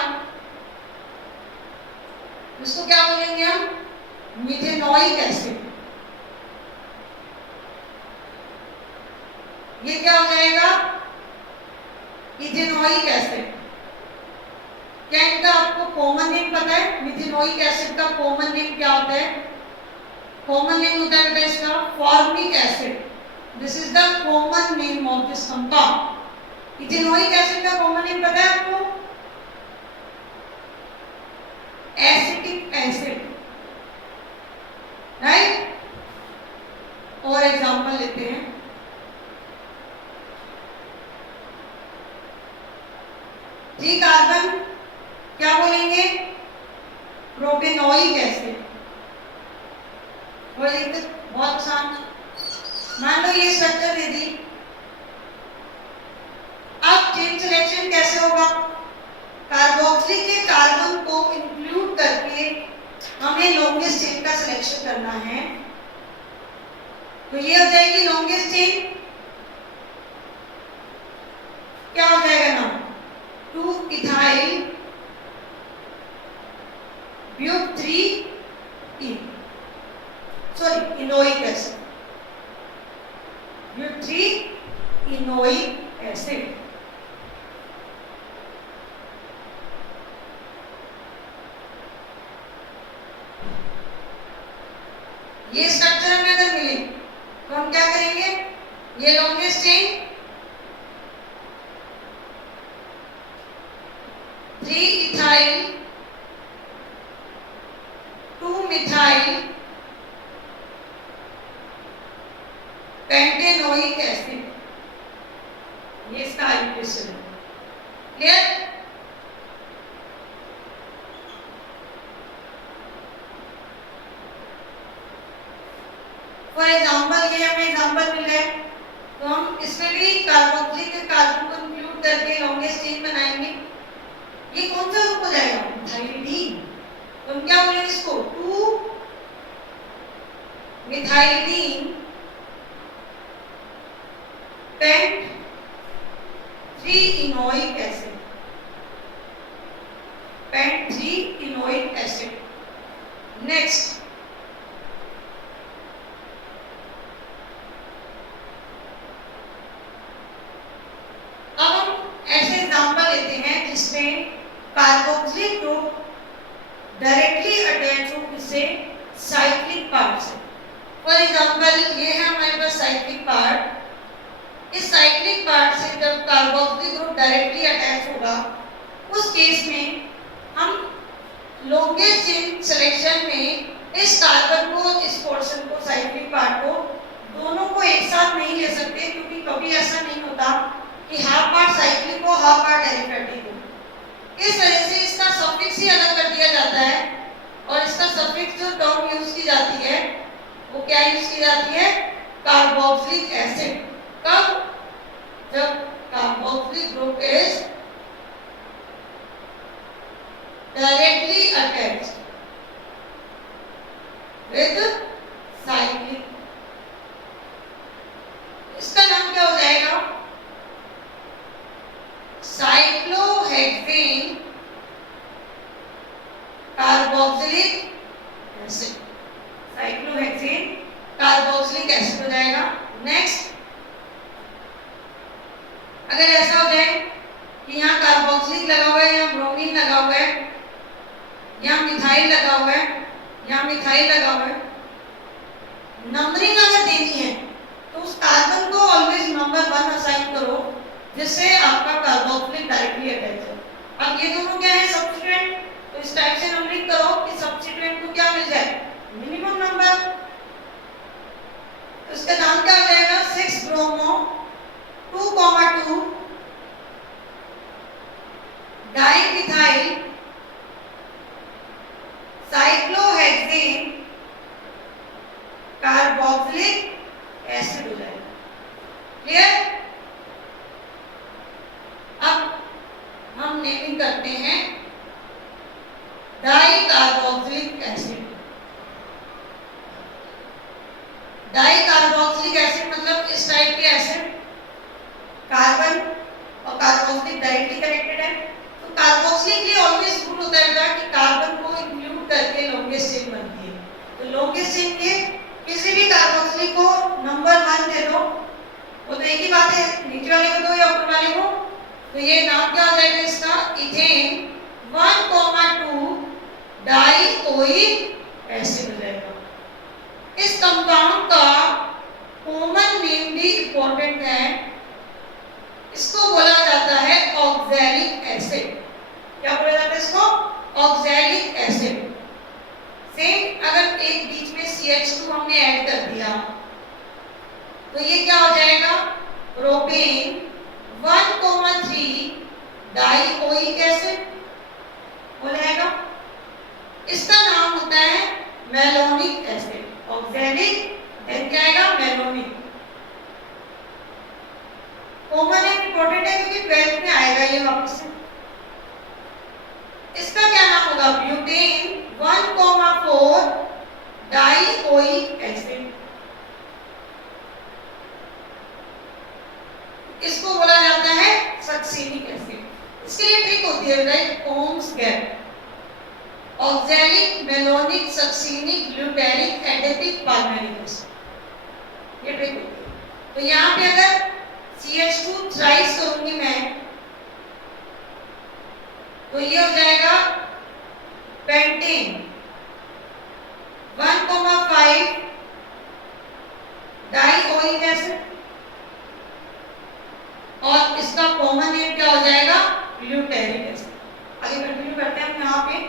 इसको क्या बोलेंगे हम, मिथेनोइक एसिड. ये क्या हो जाएगा, इथेनोइक एसिड. क्या इनका आपको कॉमन नेम पता है, मिथेनोइक एसिड का कॉमन नेम क्या होता है, कॉमन नेम होता है बेटा इसका formic acid. This is the common name of this compound. Ethanoic acid का कॉमन नेम पता है आपको? Acetic acid, right. और एग्जांपल लेते हैं, जी कार्बन क्या बोलेंगे? Propanoic acid. और एक बहुत आसान, मान लो ये स्ट्रक्चर दे दी, अब चेन सिलेक्शन कैसे होगा? कार्बोक्सिल के कार्बन को इंक्लूड करके हमें लॉन्गेस्ट चेन का सिलेक्शन करना है। तो ये हो जाएगी लॉन्गेस्ट चेन, क्या हो जाएगा नाम? 2 ethyl but 3 sorry enoic acid, but 3 enoic acid. ये स्ट्रक्चर हमें अगर मिले तो हम क्या करेंगे? ये longest chain 3 ethyl 2 methyl pentanoic acid, ये इसका इक्वेशन है। क्लियर? फॉर एग्जाम्पल, ये हमें एग्जाम्पल मिल रहा है, तो हम इसमें भी कार्बोक्सिलिक के कार्बन को इंक्लूड करके लॉन्गेस्ट चेन बनाएंगे। ये कौन सा ग्रुप हो जाएगा? मिथाइलिडीन। तो हम क्या बोलेंगे इसको? 2 methylidene pent 3 enoic acid, pent 3 enoic acid. Next, अब हम ऐसे एग्जांपल लेते हैं जिसमें कार्बोक्सिलिक ग्रुप डायरेक्टली अटैच हो किससे? साइक्लिक पार्ट से। फॉर एग्जांपल, ये है हमारे पास साइक्लिक पार्ट। इस साइक्लिक पार्ट से जब कार्बोक्सिलिक ग्रुप डायरेक्टली अटैच होगा, उस केस में हम लॉन्गेस्ट चेन सिलेक्शन में इस कार्बन को, इस पोर्शन को, साइक्लिक पार्ट को, दोनों को एक साथ नहीं ले सकते, क्योंकि कभी ऐसा नहीं होता कि हाफ पार्ट साइक्लिक हो हाफ पार्ट एलिफेटिक हो। इस वजह से इसका सफिक्स ही अलग कर दिया जाता है, और इसका सफिक्स जो टर्म यूज की जाती है वो क्या यूज की जाती है? Carboxylic acid. कब? जब carboxylic group is directly attached with cyclic. इसका नाम क्या हो जाएगा? Cyclohexane carboxylic acid, cyclohexane carboxylic acid हो जाएगा। नेक्स्ट, अगर ऐसा हो जाए कि यहाँ कार्बोक्सिलिक लगा हुआ है, यहाँ ब्रोमीन लगा हुआ है, यहाँ मिथाइल लगा हुआ है, यहाँ मिथाइल लगा हुआ है, नंबरिंग अगर देनी है तो उस कार्बन को ऑलवेज नंबर 1 असाइन करो, जिससे आपका कार्बोक्सिलिक डायरेक्टली अटैच हो। अब ये दोनों क्या है? सब्स्टिट्यूएंट। तो इस टाइप से नंबरिंग करो कि सब्स्टिट्यूएंट को क्या मिल जाए? Minimum number. तो इसका नाम क्या हो जाएगा? 6 bromo 2,2 dimethyl cyclohexane carboxylic acid हो जाएगा। क्लियर? अब हम नेमिंग करते हैं डाइकार्बोक्सिलिक एसिड। डाइकार्बोक्सिलिक एसिड मतलब इस टाइप के एसिड, कार्बन और कार्बोक्सिलिक डायरेक्टली कनेक्टेड है। तो कार्बोक्सिलिक लिए ऑलवेज रूल होता है कि कार्बन को इंक्लूड करके लॉन्गेस्ट चेन बनती है। तो लॉन्गेस्ट चेन के किसी भी कार्बोक्सिलिक को नंबर 1 दे दो, वो तो एक ही बात है, नीचे वाले को दो या ऊपर वाले को। तो ये नाम क्या हो जाएगा इसका? इथेन 1,2 डाइओइक एसिड हो जाएगा। इस कंपाउंड का कॉमन नेम भी इंपॉर्टेंट है, इसको बोला जाता है ऑक्सैलिक एसिड। क्या बोला जाता है इसको? Oxalic acid. सेम अगर एक बीच में CH2 हमने ऐड कर दिया तो ये क्या हो जाएगा? प्रोपेन 1,3 डाइओइक एसिड हो जाएगा। इसका नाम होता है मेलोनिक एसिड। ऑक्सैलिक देन क्या आएगा? मेलोनिक। कॉमन है, इंपॉर्टेंट है क्योंकि 12th में आएगा ये वापस से। इसका क्या नाम होगा? Butane 1,4 dioic acid. इसको बोला जाता है सक्सीनिक एसिड। इसके लिए ट्रिक होती है, राइट? ओम्स गैप। Oxalic, malonic, succinic, glutaric, adipic, pimelic acid, ये ट्रिक होती है। तो यहाँ पे अगर CH2 थ्राइस करूंगी मैं तो ये हो जाएगा पेंटेन 1,5 डाइओइक एसिड और इसका कॉमन नेम क्या हो जाएगा? Glutaric acid. आगे कंटिन्यू करते हैं हम यहाँ पे।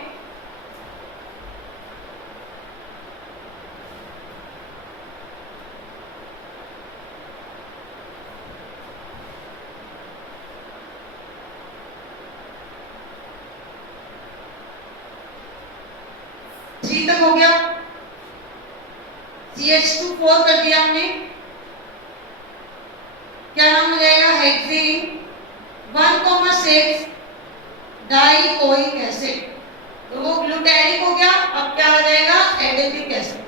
तक हो गया। CH2 4 कर दिया हमने, क्या नाम हो जाएगा? Hexane 1,6 dioic acid. तो वो ग्लूटेरिक हो गया। अब क्या हो जाएगा? Adipic acid.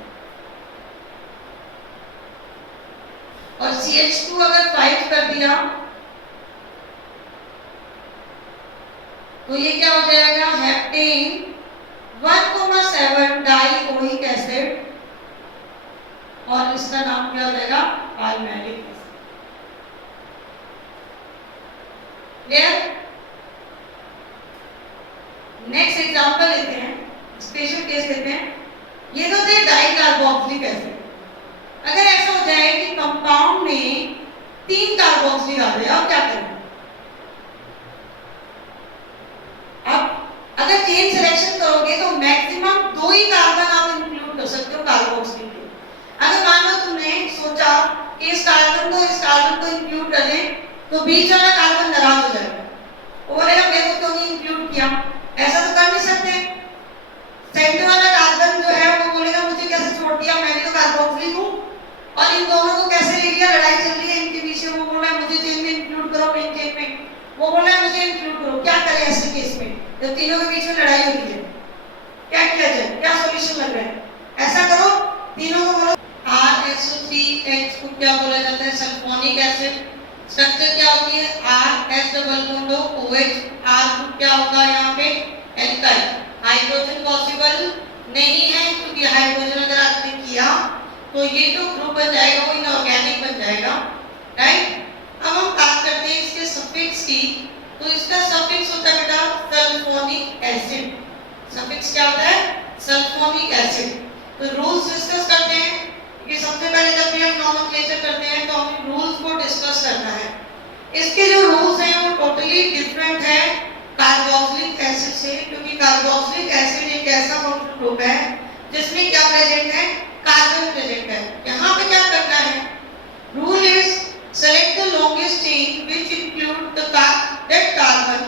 और CH2 अगर 5 कर दिया तो ये क्या हो जाएगा? हेप्टेन 1,7 डाइओइक एसिड और इसका नाम क्या हो जाएगा? पाल्मेरिक एसिड। क्लियर? नेक्स्ट एग्जांपल लेते हैं, स्पेशल केस लेते हैं। ये तो थे डाइकार्बोक्सिलिक एसिड। अगर ऐसा हो जाए कि कंपाउंड में 3 कार्बोक्सिलिक आ गए, अब क्या करें? अब अगर चेन सिलेक्शन करोगे तो मैक्सिमम 2 ही कार्बन आप इंक्लूड कर सकते हो कार्बोक्सिलिक के। अगर मान लो तुमने सोचा कि इस कार्बन को इंक्लूड कर दें तो बीच वाला कार्बन नाराज हो जाएगा, वो बोलेगा मेरे को क्यों नहीं इंक्लूड किया। ऐसा तो कर नहीं सकते। सेंटर वाला कार्बन जो है वो बोलेगा मुझे कैसे छोड़ दिया, मैं भी तो कार्बोक्सिलिक हूँ। और इन दोनों को कैसे ले लिया? लड़ाई चल रही है इनके बीच में। वो बोल रहा है मुझे चेन में इंक्लूड करो, मेन चेन में। वो बोल रहा है मुझे इंक्लूड करो। क्या करें ऐसे केस में जब तीनों के बीच में लड़ाई हो रही है? क्या किया जाए? क्या सॉल्यूशन लग रहा है? ऐसा करो, तीनों को बोलो RSO3H को क्या बोला जाता है? Sulphonic acid. स्ट्रक्चर क्या होती है? RS double bond OH। R group क्या होगा यहाँ पे? एल्काइल। हाइड्रोजन पॉसिबल नहीं है क्योंकि हाइड्रोजन अगर आपने किया तो ये जो ग्रुप बन जाएगा वो इनऑर्गेनिक बन जाएगा, राइट? अब हम बात करते हैं इसके सफिक्स की। तो इसका सफिक्स होता है बेटा सल्फोनिक एसिड। सफिक्स क्या होता है? Sulphonic acid. तो रूल्स डिस्कस करते हैं कि सबसे पहले जब भी हम नोमेनक्लेचर करते हैं तो हमें रूल्स को डिस्कस करना है। इसके जो रूल्स हैं वो टोटली डिफरेंट है कार्बोक्सिलिक एसिड से, क्योंकि कार्बोक्सिलिक एसिड एक ऐसा फंक्शनल ग्रुप है जिसमें क्या प्रेजेंट है? कार्बन प्रेजेंट है। यहाँ पे क्या करना है? Rule is select the longest chain which include the that carbon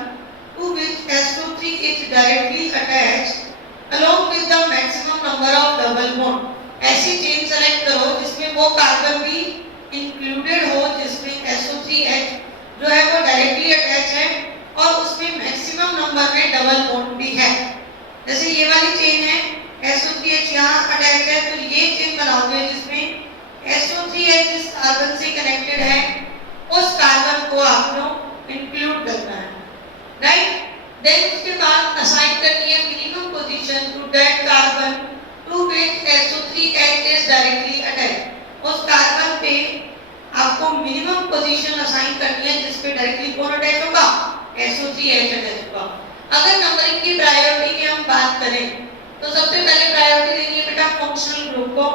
to which SO3H directly attached along with the maximum number of double bond। ऐसी चेन सेलेक्ट करो जिसमें वो कार्बन भी इंक्लूडेड हो जिसमें SO3H जो है वो डायरेक्टली अटैच है और उसमें मैक्सिमम नंबर में डबल बॉन्ड भी है। जैसे ये वाली चेन है, SO3H यहाँ अटैच है, तो ये चेन बनाओगे जिसमें SO3H इस कार्बन से कनेक्टेड है, उस कार्बन को आपको इंक्लूड करना है, राइट? देन उसके बाद असाइन करनी है minimum position to that carbon to which SO3H is directly attached. उस कार्बन पे आपको मिनिमम पोजीशन असाइन करनी है जिस पे डायरेक्टली कौन अटैच होगा? SO3H अटैच होगा। अगर नंबरिंग की प्रायोरिटी की हम बात करें तो सबसे पहले प्रायोरिटी देनी है बेटा फंक्शनल ग्रुप को,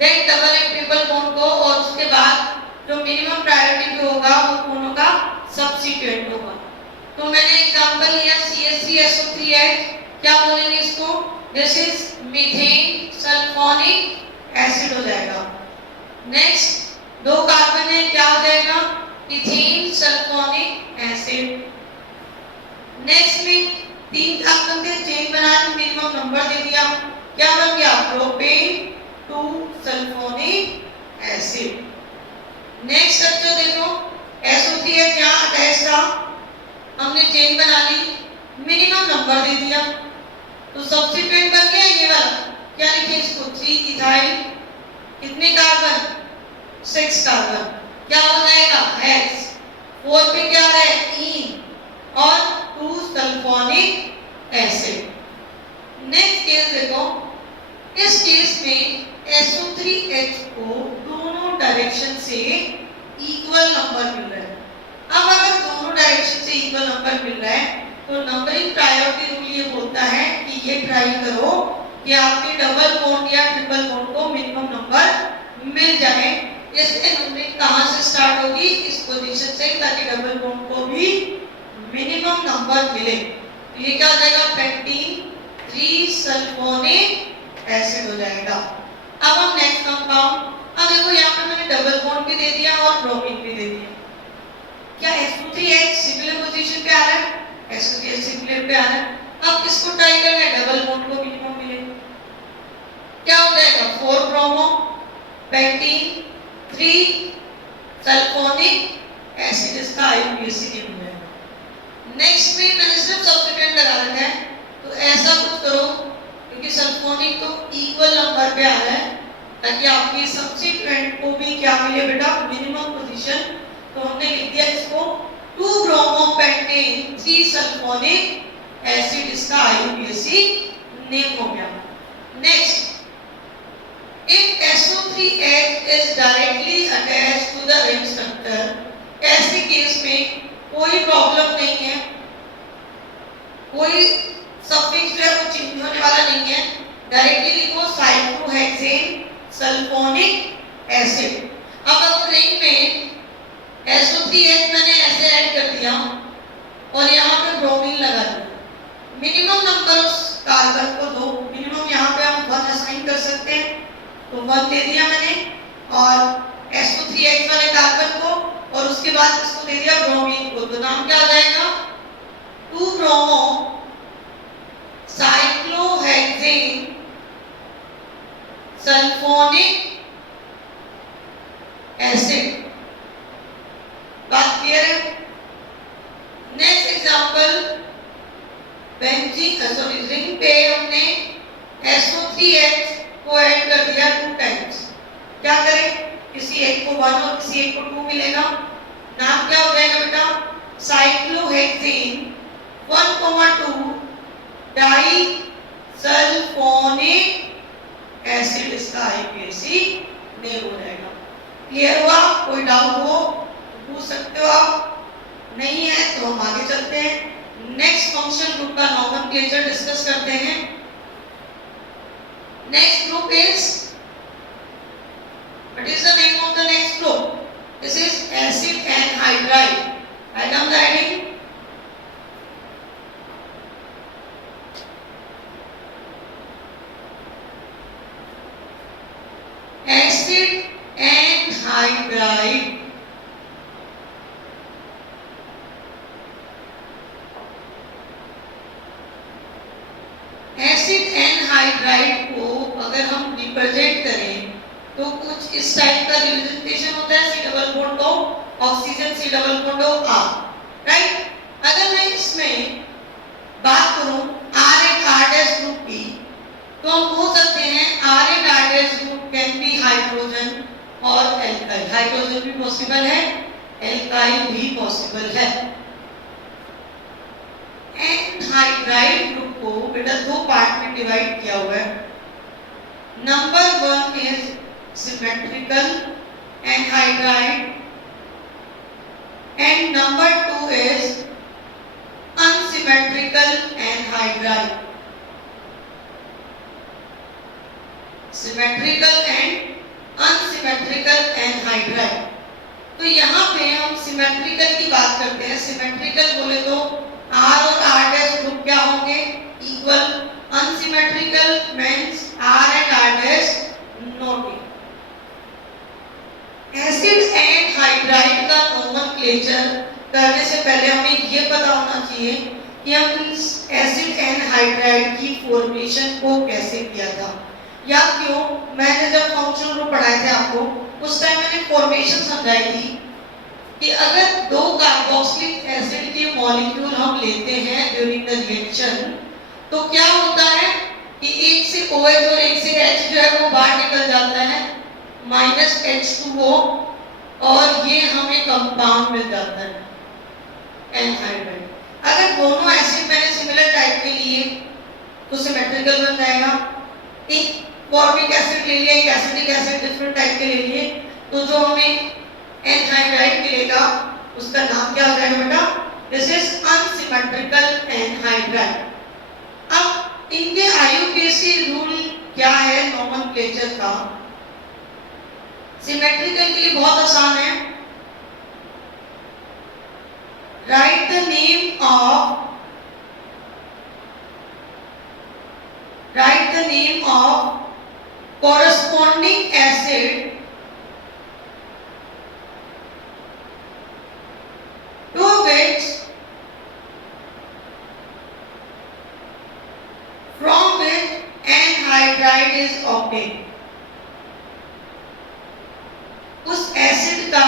then double and triple bond को, और उसके बाद जो मिनिमम प्रायोरिटी पे होगा वो कौन होगा, सब्स्टिट्यूएंट होगा। तो मैंने एग्जांपल लिया CH3SO3H, क्या बोलेंगे इसको, this is methane sulphonic acid हो जाएगा। नेक्स्ट 2 कार्बन है, क्या हो जाएगा, इथेन सल्फोनिक एसिड। नेक्स्ट में 3 कार्बन थे, चेन बना के मिनिमम नंबर दे दिया, क्या बन गया, propane 2 sulphonic acid. Next structure देखो, SO3H यहाँ अटैच था, हमने चेन बना ली, मिनिमम नंबर दे दिया, तो सब्स्टिट्यूएंट बन गया ये वाला, क्या लिखे इसको, 3 इथाइल, कितने कार्बन, 6 कार्बन, क्या हो जाएगा, H, 4 पे क्या है, E और 2 सल्फोनिक एसिड। नेक्स्ट केस देखो, इस केस में SO3H को दोनों डायरेक्शन से इक्वल नंबर मिल रहा है। अब अगर दोनों डायरेक्शन से इक्वल नंबर मिल रहा है तो नंबरिंग प्रायोरिटी रूल ये बोलता है कि ये ट्राई करो कि आपके डबल बॉन्ड या ट्रिपल बॉन्ड को मिनिमम नंबर मिल जाए। इसलिए नंबरिंग कहां से स्टार्ट होगी, इस पोजीशन से, ताकि डबल बॉन्ड को भी मिनिमम नंबर मिले। तो ये क्या हो जाएगा, पेंटीन 3 सल्फोनिक एसिड हो जाएगा। अब हम नेक्स्ट कंपाउंड, अब देखो यहाँ पे मैंने डबल बॉन्ड भी दे दिया और ब्रोमीन भी दे दिया। क्या SO3H सिमिलर पोजीशन पे आ रहा है, SO3H सिमिलर पे आ रहा है। अब किसको ट्राई करना है, डबल बॉन्ड को मिनिमम मिले, क्या हो जाएगा, 4 ब्रोमो पेंटीन 3 सल्फोनिक एसिड, इसका IUPAC नेम हो जाएगा। नेक्स्ट में मैंने सिर्फ सब्स्टिट्यूएंट लगा रखा है, तो ऐसा कुछ करो, क्योंकि सल्फोनिक तो इक्वल नंबर पे आ रहा है, ताकि आपके सब्स्टिट्यूएंट को भी क्या मिले बेटा, मिनिमम पोजीशन। तो हमने लिख दिया इसको 2 ब्रोमो पेंटेन 3 सल्फोनिक एसिड, इसका IUPAC नेम हो गया। Next, if SO3H is directly attached to the ring structure, ऐसे केस में कोई प्रॉब्लम नहीं है, कोई सफिक्स जो है वो चेंज होने वाला नहीं है, डायरेक्टली लिखो साइक्लोहेक्सेन सल्फोनिक एसिड। अब अगर रिंग में SO3H मैंने ऐसे ऐड कर दिया और यहाँ पे ब्रोमीन लगा दिया, मिनिमम नंबर ऑफ कार्बन को दो, मिनिमम यहाँ पे हम 1 असाइन कर सकते हैं, तो 1 दे दिया मैंने, और SO3H वाले कार्बन को, और उसके बाद इसको दे दिया ब्रोमीन को, तो नाम क्या हो जाएगा, 2 ब्रोमो साइक्लोहेक्सेन सल्फोनिक एसिड। बात क्लियर है। नेक्स्ट एग्जांपल, बेंजीन रिंग पे हमने SO3H को ऐड कर दिया 2 टाइम्स, क्या करें, किसी एक को 1 और किसी एक को 2 मिलेगा, नाम क्या हो जाएगा बेटा, साइक्लोहेक्सेन 1,2 डाई सल्फोनिक एसिड, इसका IUPAC नेम हो जाएगा। क्लियर हुआ, कोई डाउट हो तो पूछ सकते हो आप, नहीं है तो हम आगे चलते हैं। नेक्स्ट फंक्शन ग्रुप का नोमेनक्लेचर डिस्कस करते हैं। Next group is, what is the name of the next group, this is acid anhydride. Right on the heading, acid anhydride. Acid anhydride को अगर हम रिप्रेजेंट करें तो कुछ इस टाइप का रिप्रेजेंटेशन होता है, C double bond O, oxygen C double bond O R, right. अगर मैं इसमें बात करूं R and R dash group की, तो हम बोल सकते हैं R and R dash group can be hydrogen और एल्काइल, हाइड्रोजन भी पॉसिबल है, एल्काइल भी पॉसिबल है। एनहाइड्राइड ग्रुप को बेटा 2 पार्ट में डिवाइड किया हुआ है। Number 1 is symmetrical anhydride and number 2 is unsymmetrical anhydride. Symmetrical and unsymmetrical anhydride. तो यहाँ पे हम सिमेट्रिकल की बात करते हैं। सिमेट्रिकल बोले तो R और R डैश ग्रुप क्या होंगे? Equal. Unsymmetrical means R and R dash not equal. Acid and hydride का नोमेनक्लेचर करने से पहले हमें ये पता होना चाहिए कि हम इस एसिड एंड हाइड्राइड की फॉर्मेशन को कैसे किया था या क्यों। मैंने जब फंक्शनल ग्रुप पढ़ाए थे आपको, उस टाइम मैंने फॉर्मेशन समझाई थी कि अगर दो कार्बोक्सिलिक एसिड के मॉलिक्यूल हम लेते हैं ड्यूरिंग द रिएक्शन, तो क्या होता है कि एक से OH और एक से H जो है वो बाहर निकल जाता है, -H2O, और ये हमें कंपाउंड मिल जाता है एनहाइड्राइड। अगर दोनों एसिड मैंने सिमिलर टाइप के लिए तो सिमेट्रिकल बन जाएगा। एक फॉर्मिक एसिड ले लिया, एक एसिटिक एसिड डिफरेंट टाइप के ले लिए, तो जो हमें एनहाइड्राइड मिलेगा उसका नाम क्या हो जाएगा बेटा? This is unsymmetrical anhydride. अब इनके IUPAC रूल क्या है नोमेनक्लेचर का? सिमेट्रिकल के लिए बहुत आसान है। Right the name of corresponding acid to which from which anhydride is obtained। उस एसिड का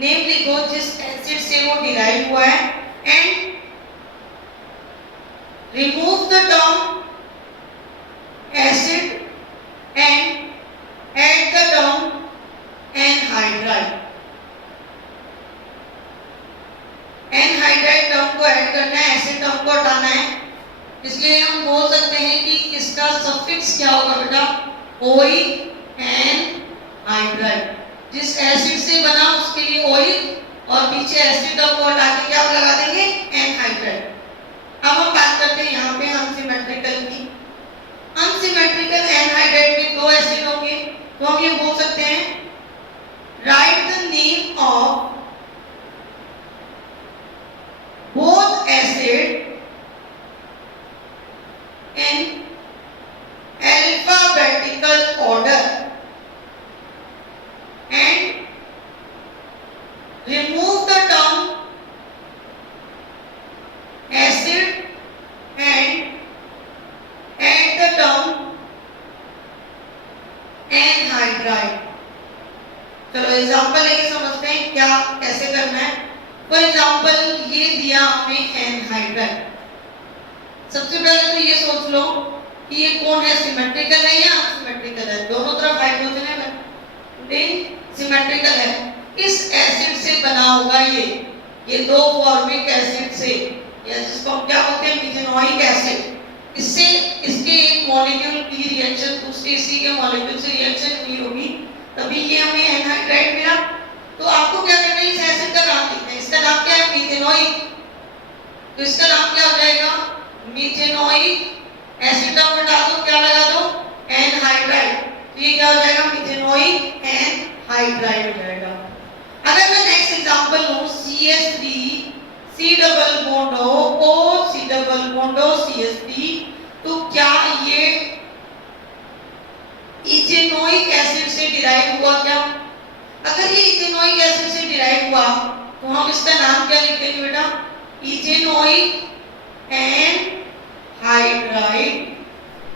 नेम लिखो जिस एसिड से वो डिराइव हुआ है, and remove the term acid and add the term anhydride. Anhydride term को ऐड करना है, एसिड टर्म को हटाना है, इसलिए हम बोल सकते हैं कि इसका सफिक्स क्या होगा बेटा? OE anhydride. जिस एसिड से बना उसके लिए OE और पीछे एसिड टर्म को हटा के क्या लगा देंगे? एनहाइड्राइड। अब हम बात करते हैं यहाँ पे अनसिमेट्रिकल की। अनसिमेट्रिकल एनहाइड्राइड में दो एसिड होंगे, तो हम ये बोल सकते हैं right the name of both acid in alphabetical order and remove the term acid and add the term anhydride। चलो एग्जांपल लेके समझते हैं क्या कैसे करना है। फॉर एग्जांपल ये दिया हमें एनहाइड्राइड। सबसे पहले तो ये सोच लो कि ये कौन है, सिमेट्रिकल है या अनसिमेट्रिकल है? दोनों तरफ हाइड्रोजन है, सिमेट्रिकल है। किस एसिड से बना होगा ये दो फॉर्मिक एसिड से, या जिसको हम क्या बोलते हैं? Methanoic acid. इससे इसके एक मॉलिक्यूल की रिएक्शन दूसरे इसी के मॉलिक्यूल से रिएक्शन हुई होगी, तभी ये हमें एनहाइड्राइड मिला। तो आपको क्या करना है? इस एसिड का नाम लिखना है। इसका नाम क्या है? मिथेनोइक। तो इसका नाम क्या हो जाएगा? मिथेनोइक। एसिड टर्म हटा दो, क्या लगा दो? एनहाइड्राइड। तो ये क्या हो जाएगा? मिथेनोइक एनहाइड्राइड हो जाएगा। अगर मैं नेक्स्ट एग्जांपल लूं CH3 C double bond O C double bond CH3, तो क्या ये इथेनोइक एसिड से डिराइव हुआ क्या? अगर ये इथेनोइक एसिड से डिराइव हुआ तो हम इसका नाम क्या लिख देंगे बेटा? Ethanoic anhydride.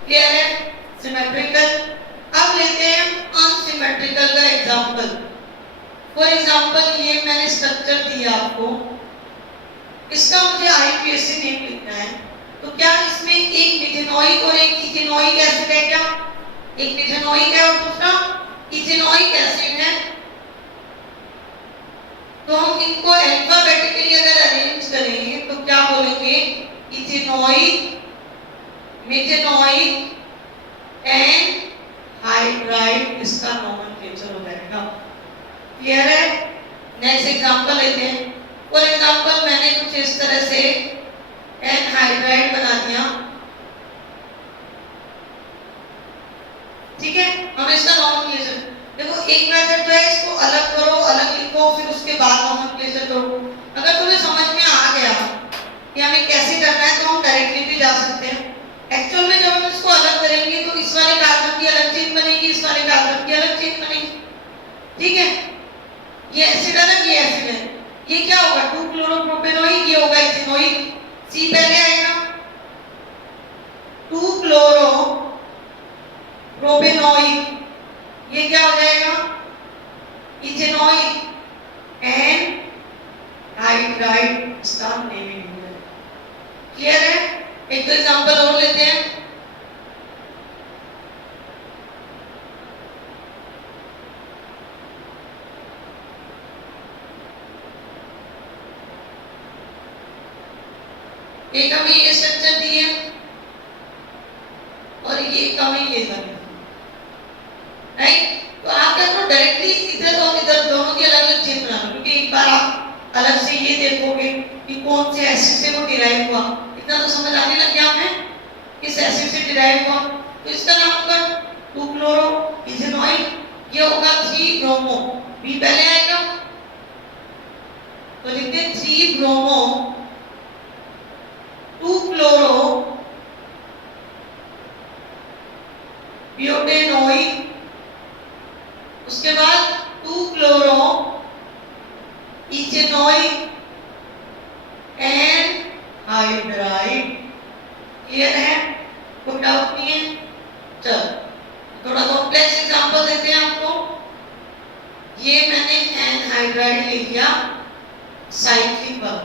क्लियर है? सिमेट्रिकल। अब लेते हैं अनसिमेट्रिकल का एग्जांपल। फॉर एग्जांपल ये मैंने स्ट्रक्चर दिया आपको, इसका मुझे IUPAC नेम लिखना है। तो क्या इसमें एक मिथेनोइक और एक इथेनोइक एसिड है क्या? एक मिथेनोइक है और दूसरा इथेनोइक एसिड है। तो हम इनको अल्फाबेटिकली अगर अरेंज करेंगे तो क्या बोलेंगे? इथेनोइक, मिथेनोइक एनहाइड्राइड, इसका नोमेनक्लेचर हो जाएगा। क्लियर है? नेक्स्ट एग्जांपल लेते हैं। फॉर एग्जांपल मैंने कुछ इस तरह से एनहाइड्राइड बना दिया, ठीक है? हम इसका नोमेनक्लेचर देखो, एक मेथड जो है इसको अलग करो, अलग लिखो, एक्चुअल में जब हम इसको अलग करेंगे तो इस वाले कार्बन की अलग चेन बनेगी, इस वाले कार्बन की अलग चेन बनेगी। ठीक है, ये एसिड है ना, ये एसिड है, ये क्या होगा 2 क्लोरोप्रोपेनोइक, ये होगा इथेनोइक, सी पहले आएगा 2 क्लोरोप्रोपेनोइक, ये क्या हो जाएगा इथेनोइक एंड हाइड्राइड, इसका नेमिंग है। क्लियर है? एक तो एग्जांपल और लेते हैं। एक हमें ये स्ट्रक्चर दी है और ये हमें ये दी, राइट? तो आप क्या करो, डायरेक्टली इधर और इधर दोनों की अलग अलग चेन बना लो, क्योंकि एक बार आप अलग से ये देखोगे कि कौन से एसिड से वो डिराइव हुआ, इतना तो समझ आने लग गया हमें किस एसिड से डिराइव हुआ। तो इसका नाम होगा 2 क्लोरो इथेनॉइक, ये होगा 3 ब्रोमो, बी पहले आएगा तो लिखते हैं 3 ब्रोमो 2 क्लोरो ब्यूटेनोइक, उसके बाद 2 chloro ethanoic and hydride. Clear है? कोई डाउट नहीं है? चलो थोड़ा कॉम्प्लेक्स एग्जांपल देते हैं आपको। ये मैंने एनहाइड्राइड ले लिया साइक्लिक बॉन्ड,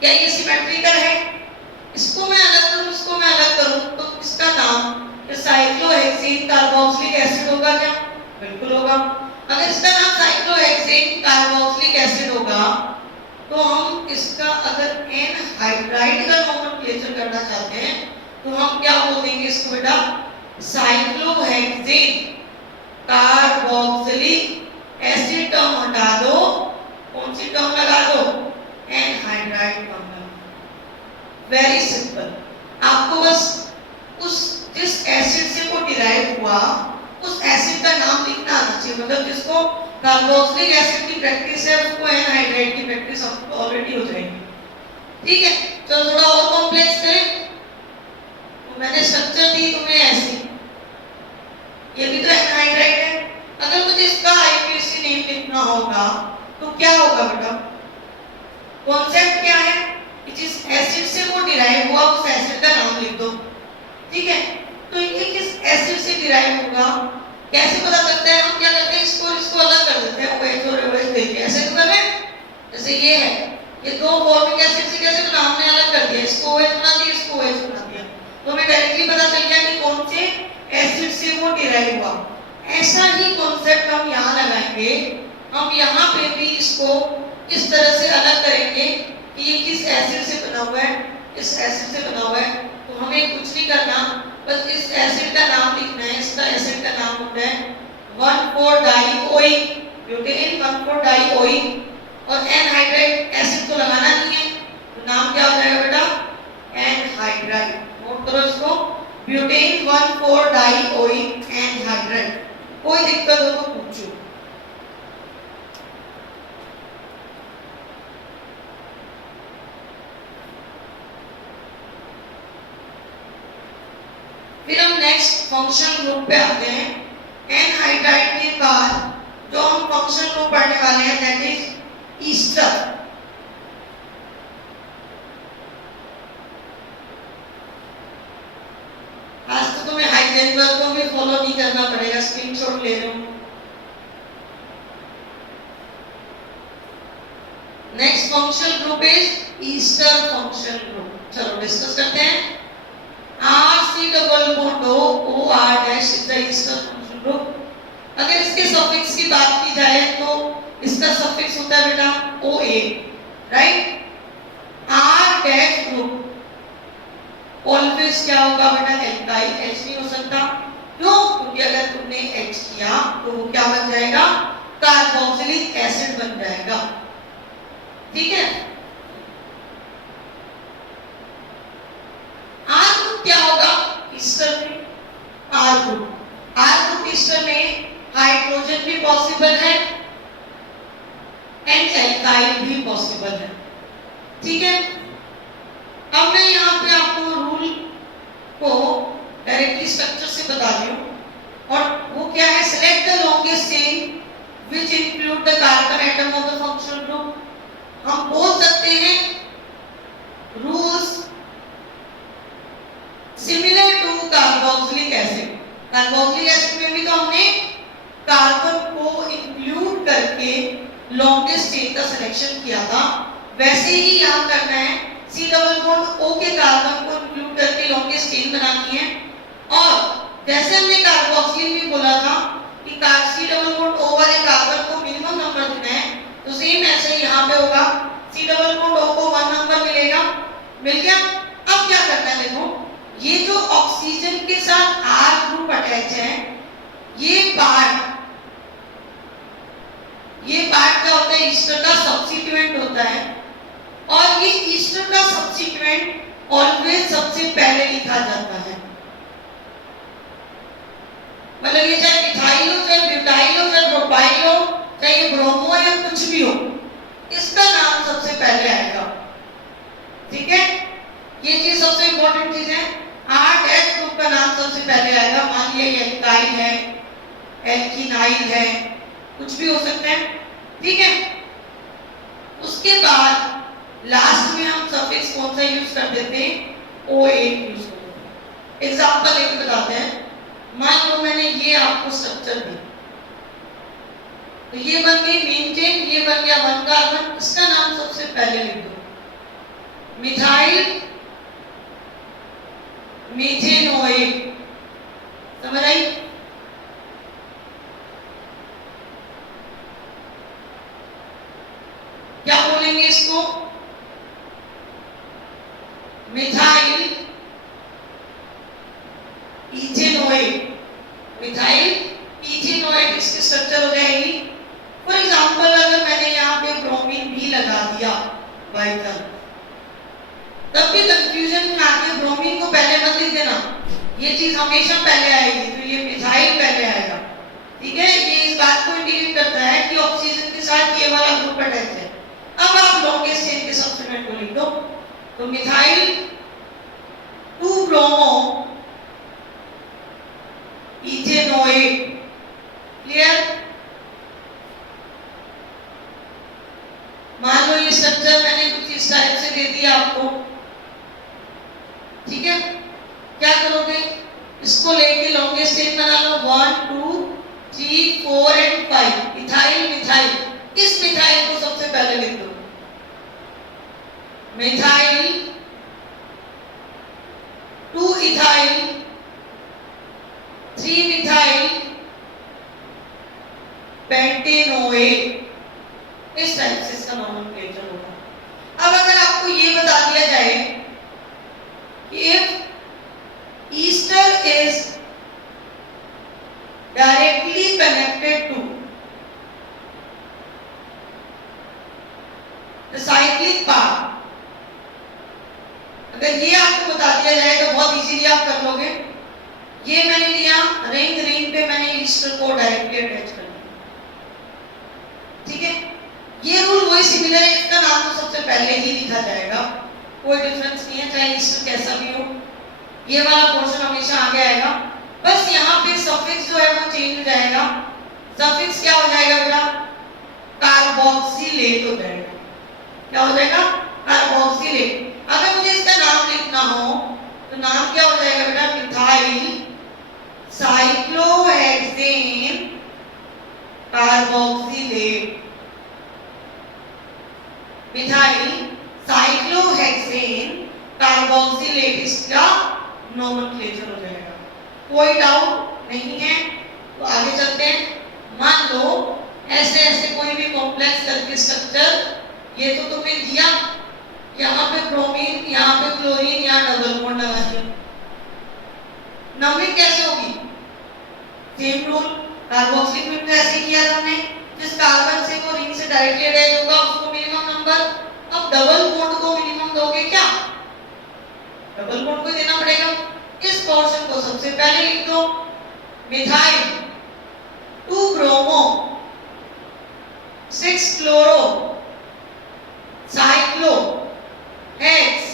क्या ये सिमेट्रिकल है? इसको मैं अलग करूं, इसको मैं अलग करूं तो इसका नाम साइक्लोहेक्सेन कार्बोक्सिलिक एसिड होगा क्या? बिल्कुल होगा। अगर इसका नाम साइक्लोहेक्सेन कार्बोक्सिलिक एसिड होगा तो हम इसका अगर एनहाइड्राइड का नोमेनक्लेचर करना चाहते हैं तो हम क्या बोल देंगे इसको बेटा, साइक्लोहेक्सेन कार्बोक्सिलिक एसिड टर्म हटा दो, कौन सी टर्म लगा दो, एनहाइड्राइड टर्म लगा। वेरी सिंपल, आपको बस उस जिस एसिड से वो डिराइव हुआ उस एसिड का नाम लिखना आना चाहिए, मतलब जिसको कार्बोक्सिलिक एसिड की प्रैक्टिस है उसको एनहाइड्राइड की प्रैक्टिस आपको ऑलरेडी हो जाएगी। ठीक है, चलो थोड़ा और कॉम्प्लेक्स करें। तो मैंने स्ट्रक्चर दी तुम्हें ऐसी, ये भी तो एनहाइड्राइड है। अगर मुझे इसका आईपीएसी नेम लिखना होगा तो क्या होगा बेटा, कॉन्सेप्ट क्या है कि जिस एसिड से वो डिराइव हुआ उस एसिड का नाम लिख दो। ठीक है, तो ये किस एसिड से डिराइव होगा कैसे पता चलता है? हम क्या करते हैं, इसको अलग कर देते हैं, OH और OH देके ऐसे तो कर रहे हैं। जैसे ये है, ये दो फॉर्मिक एसिड से कैसे बना, हमने अलग कर दिया, इसको OH बना दिया, इसको OH बना दिया, तो हमें डायरेक्टली पता चल गया कि कौन से एसिड से वो डिराइव हुआ। ऐसा ही कॉन्सेप्ट हम यहाँ लगाएंगे, हम यहाँ पे भी इसको इस तरह से अलग करेंगे कि ये किस एसिड से बना हुआ है, इस एसिड से बना हुआ है। तो हमें कुछ नहीं करना, बस इस एसिड का नाम लिखना है। इसका एसिड का नाम होता है 1,4-डाइओइक ब्यूटेन, 1,4-डाइओइक, और एनहाइड्राइड एसिड तो लगाना नहीं है, तो नाम क्या हो जाएगा बेटा, एनहाइड्राइड। नोट करो इसको, ब्यूटेन 1,4-डाइओइक एनहाइड्राइड। कोई दिक्कत हो तो पूछो। फिर हम नेक्स्ट फंक्शन ग्रुप पे आते हैं। एनहाइड्राइड के बाद जो हम फंक्शन ग्रुप पढ़ने वाले हैं दैट इज ईस्टर। आज तो तुम्हें हाइजेनबर्ग को भी फॉलो नहीं करना पड़ेगा, स्क्रीनशॉट ले लो। Next function group is ester function group. चलो डिस्कस करते हैं। RC≡OR' is the ester function group. अगर इसके सफिक्स की बात की जाए तो इसका सफिक्स होता है बेटा OA, right? R' group always क्या होगा बेटा, एल्काइल। H नहीं हो सकता, क्यों? क्योंकि अगर तुमने H किया तो वो क्या बन जाएगा, कार्बोक्सिलिक एसिड बन जाएगा। ठीक है, R ग्रुप क्या होगा ईस्टर में, R ग्रुप ईस्टर में हाइड्रोजन भी पॉसिबल है एंड एल्काइल भी पॉसिबल है। ठीक है, अब मैं यहाँ पे आपको बता रही हूँ, और वो क्या है, select the longest chain which include the carbon atom of the functional group. हम बोल सकते हैं rules similar to carboxylic acid. Carboxylic acid में भी तो हमने कार्बन को इंक्लूड करके लॉन्गेस्ट चेन का सिलेक्शन किया था, वैसे ही यहाँ करना है, सी डबल बॉन्ड ओ के कार्बन को इंक्लूड करके लॉन्गेस्ट चेन बनानी है। और जैसे हमने कार्बोक्सिल में बोला था कि सी डबल बॉन्ड ओ वाले कार्बन को मिनिमम नंबर देना है, तो सेम ऐसे ही यहाँ पे होगा, सी डबल बॉन्ड ओ को 1 नंबर मिलेगा, मिल गया। अब क्या करना है, देखो ये जो ऑक्सीजन के साथ आर ग्रुप अटैच है, ये पार्ट क्या होता है, ईस्टर का सब्स्टिट्यूएंट होता है, और ये ईस्टर का सब्स्टिट्यूएंट ऑलवेज सबसे पहले लिखा जाता है। मतलब ये चाहे मिथाइल हो, चाहे ब्यूटाइल हो, चाहे प्रोपाइल हो, चाहे ये ब्रोमो या कुछ भी हो, इसका नाम सबसे पहले आएगा। ठीक है, ये चीज सबसे इंपॉर्टेंट चीज है। 8H ग्रुप का नाम सबसे पहले आएगा। मान लिया एल्काइल है, एल्किनाइल है, कुछ भी हो सकता है। ठीक है, उसके बाद लास्ट में हम सफिक्स कौन सा यूज कर देते हैं, OH यूज कर देते हैं। एग्जांपल एक बताते हैं। मान लो मैंने ये आपको स्ट्रक्चर दी, तो ये बन गई मेन चेन, ये बन गया 1 कार्बन, इसका नाम सबसे पहले लिख दो, मिथाइल मीथेनोएट। समझ आई? क्या बोलेंगे इसको, मिथाइल इथेनोएट। मिथाइल इथेनोएट इसकी स्ट्रक्चर हो जाएगी। फॉर एग्जांपल अगर मैंने यहाँ पे ब्रोमीन भी लगा दिया बाय चांस, तब भी कंफ्यूजन में आके ब्रोमीन को पहले मत लिख देना, ये चीज हमेशा पहले आएगी, तो ये मिथाइल पहले आएगा। ठीक है, ये इस बात को इंडिकेट करता है कि ऑक्सीजन के साथ ये वाला ग्रुप अटैच है। अब आप लॉन्गेस्ट चेन के सब्स्टिट्यूएंट को लिख दो, तो मिथाइल 2 ब्रोमो इथेनोएट। क्लियर? मान लो ये स्ट्रक्चर मैंने कुछ इस टाइप से दे दिया आपको। ठीक है, क्या करोगे, इसको लेके लॉन्गेस्ट चेन बना लो, 1 2 3 4 एंड 5। मिथाइल मिथाइल, इस मिथाइल को सबसे पहले लिख दो, मिथाइल 2 इथाइल 3 मिथाइल पेंटेनोएट। इस टाइप से इसका नोमेनक्लेचर होगा। अब अगर आपको ये बता दिया जाए कि if ester is directly connected to the cyclic part, अगर ये आपको बता दिया जाए तो बहुत इजीली आप कर लोगे। ये मैंने लिया रिंग पे मैंने ईस्टर को डायरेक्टली अटैच कर दिया। ठीक है, ये रूल वही सिमिलर है, इसका नाम तो सबसे पहले ही लिखा जाएगा, कोई डिफरेंस नहीं है, चाहे ईस्टर कैसा भी हो, ये वाला पोर्शन हमेशा आगे आएगा। बस यहाँ पे सफिक्स जो है वो चेंज हो जाएगा। सफिक्स क्या हो जाएगा बेटा, कार्बोक्सिलेट हो जाएगा। क्या हो जाएगा, कार्बोक्सिलेट। अगर मुझे इसका नाम लिखना हो तो नाम क्या हो जाएगा बेटा, methyl cyclohexane carboxylate. Methyl cyclohexane carboxylate इसका नोमेनक्लेचर हो जाएगा। कोई डाउट नहीं है, तो आगे चलते हैं। मान लो ऐसे ऐसे कोई भी कॉम्प्लेक्स करके स्ट्रक्चर, ये तो तुमने दिया, यहाँ पे ब्रोमीन, यहाँ पे क्लोरीन, यहाँ डबल बॉन्ड लगा दिया, नंबरिंग कैसे होगी, सेम रूल। कार्बोक्सिलिक में तो ऐसे किया हमने, जिस कार्बन से वो रिंग से डायरेक्टली अटैच होगा उसको मिनिमम नंबर। अब डबल बॉन्ड को मिनिमम दोगे क्या, डबल बॉन्ड को देना पड़ेगा। इस पोर्शन को सबसे पहले लिख दो, methyl 2 bromo 6 chloro cyclo hex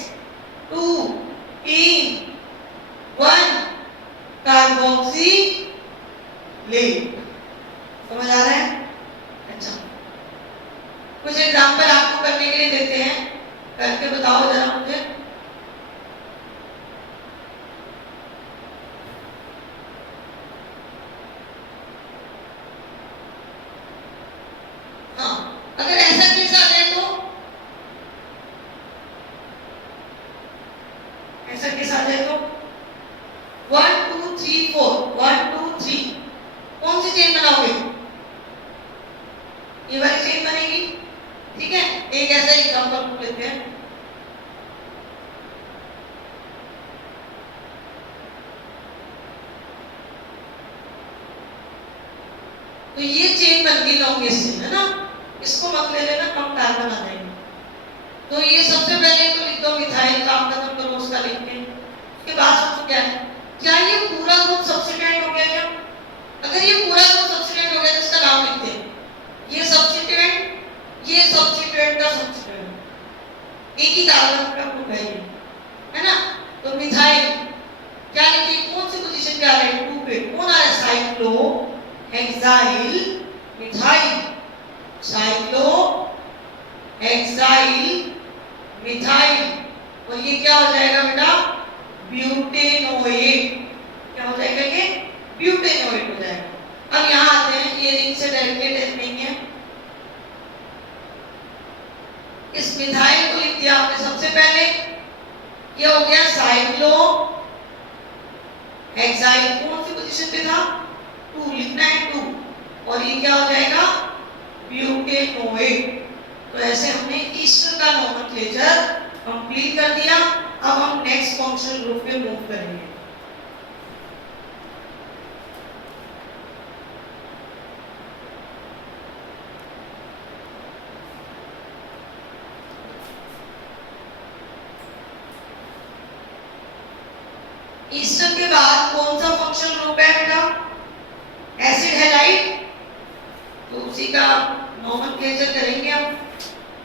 2 3 1 carboxy ले। समझ आ रहा है? अच्छा, कुछ एग्जाम्पल आपको करने के लिए देते हैं, करके बताओ जरा मुझे। हाँ, अगर ऐसा केस आ जाए तो, ऐसा केस आ जाए तो 1 2 3 4 1 2 3 कौन सी चेन बनाओगे? ये वाली चेन बनेगी। ठीक है, एक ऐसा एग्जांपल लेते हैं। तो ये चेन बन गई लॉन्गेस्ट चेन, है ना? इसको मत ले लेना, कम कार्बन आ जाएंगे। तो ये सबसे पहले तो लिख दो मिथाइल, काम खत्म करो उसका लिख के। उसके बाद सोचो क्या है, क्या ये पूरा ग्रुप सब्स्टिट्यूएंट हो गया क्या? अगर ये पूरा ग्रुप सब्स्टिट्यूएंट हो गया तो इसका नाम लिखते हैं, ये सब्स्टिट्यूएंट, ये सब्स्टिट्यूएंट का सब्स्टिट्यूएंट, एक ही कार्बन का ग्रुप है ना? तो मिथाइल क्या लिखिए, कौन सी पोजीशन पे आ रहा है? 2 पे। कौन आ रहा है? Cyclo hexyl methyl, cyclo hexyl methyl. और ये क्या हो जाएगा बेटा? ब्यूटेनोएट। क्या हो जाएगा ये? ब्यूटेनोएट हो जाएगा। अब यहां आते हैं, ये रिंग से डायरेक्ट नहीं है। इस मिथाइल को लिख दिया हमने सबसे पहले, ये हो गया साइक्लो हेक्साइल। कौन सी पोजीशन पे था? 2 लिखना है, 2। और ये क्या हो जाएगा? ब्यूटेनोएट। तो ऐसे हमने ईस्टर का नोमेनक्लेचर कंप्लीट कर दिया। अब हम नेक्स्ट फंक्शनल ग्रुप पे मूव करेंगे। ईस्टर के बाद कौन सा फंक्शनल ग्रुप है बेटा? Acid halide. तो उसी का नोमेनक्लेचर करेंगे हम,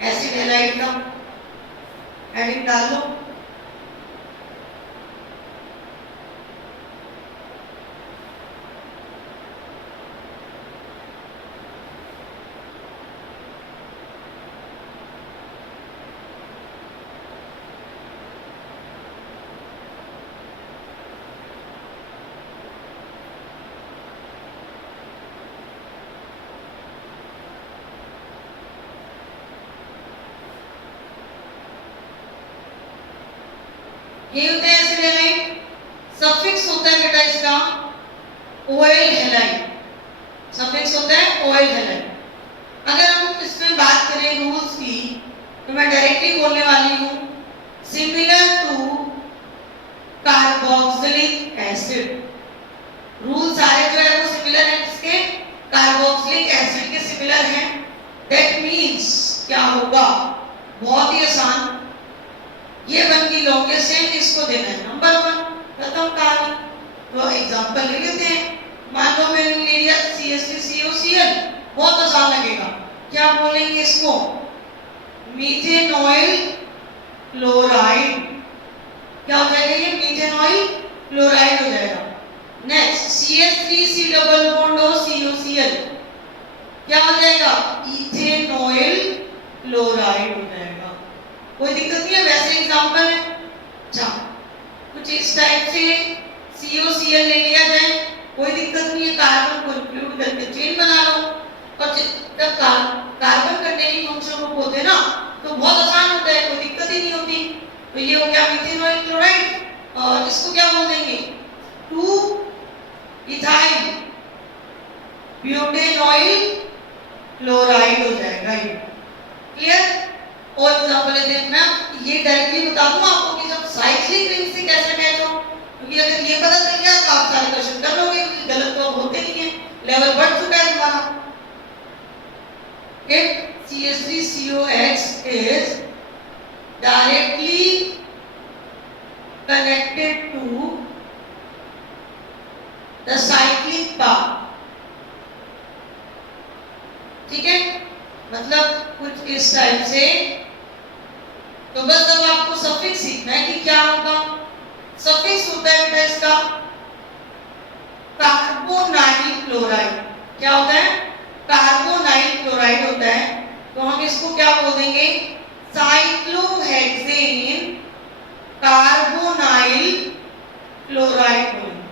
एसिड हैलाइड का हेडिंग डाल लो। ये होता है एसिड हैलाइड। सफिक्स होता है बेटा इसका ओएल हैलाइड, सफिक्स होता है ओएल हैलाइड। अगर हम इसमें बात करें रूल्स की, तो मैं डायरेक्टली बोलने वाली हूं, similar to carboxylic acid. Rule सारे जो है वो सिमिलर है, किसके? कार्बोक्सिलिक एसिड के सिमिलर हैं। दैट मींस क्या होगा? बहुत ही आसान, ये बन गई लॉन्गेस्ट चेन, इसको देना है नंबर 1, खत्म कहानी। तो एग्जांपल ले लेते हैं। मान लो मैंने ले लिया CH3COCl, बहुत आसान लगेगा। क्या बोलेंगे इसको? मीथेनॉइल क्लोराइड। क्या हो जाएगा ये? मीथेनॉइल क्लोराइड हो जाएगा। नेक्स्ट CH3C डबल बॉन्ड और COCl, क्या हो जाएगा? इथेनॉइल क्लोराइड हो जाएगा। कोई दिक्कत नहीं है, वैसे एग्जांपल है। अच्छा, कुछ इस टाइप से COCl ले लिया जाए, कोई दिक्कत नहीं है, कार्बन को इंक्लूड करके चेन बना लो। और जब कार्बन कंटेनिंग फंक्शन ग्रुप होते हैं ना, तो बहुत आसान होता है, कोई दिक्कत ही नहीं होती। तो ये हो गया मीथेनॉइल क्लोराइड, और इसको क्या बोल देंगे? 2 इथाइल ब्यूटेनॉइल क्लोराइड हो जाएगा। ये क्लियर? और एग्जांपल लेते हैं। मैं ये डायरेक्टली बता दूं आपको कि जब साइक्लिक रिंग से कैसे मैच हो, क्योंकि अगर ये पता चल गया तो आप सारे क्वेश्चन कर लोगे, गलत तो होते नहीं है, लेवल बढ़ चुका है तुम्हारा। If CH3COX is directly connected to the cyclic path, ठीक है, मतलब कुछ इस टाइप से। तो बस अब आपको सफिक्स सीखना है कि क्या होगा। सफिक्स होता है बेटा इसका कार्बोनाइल क्लोराइड। क्या होता है? कार्बोनाइल क्लोराइड होता है। तो हम इसको क्या बोल देंगे? साइक्लोहेक्सेन कार्बोनाइल क्लोराइड बोलेंगे।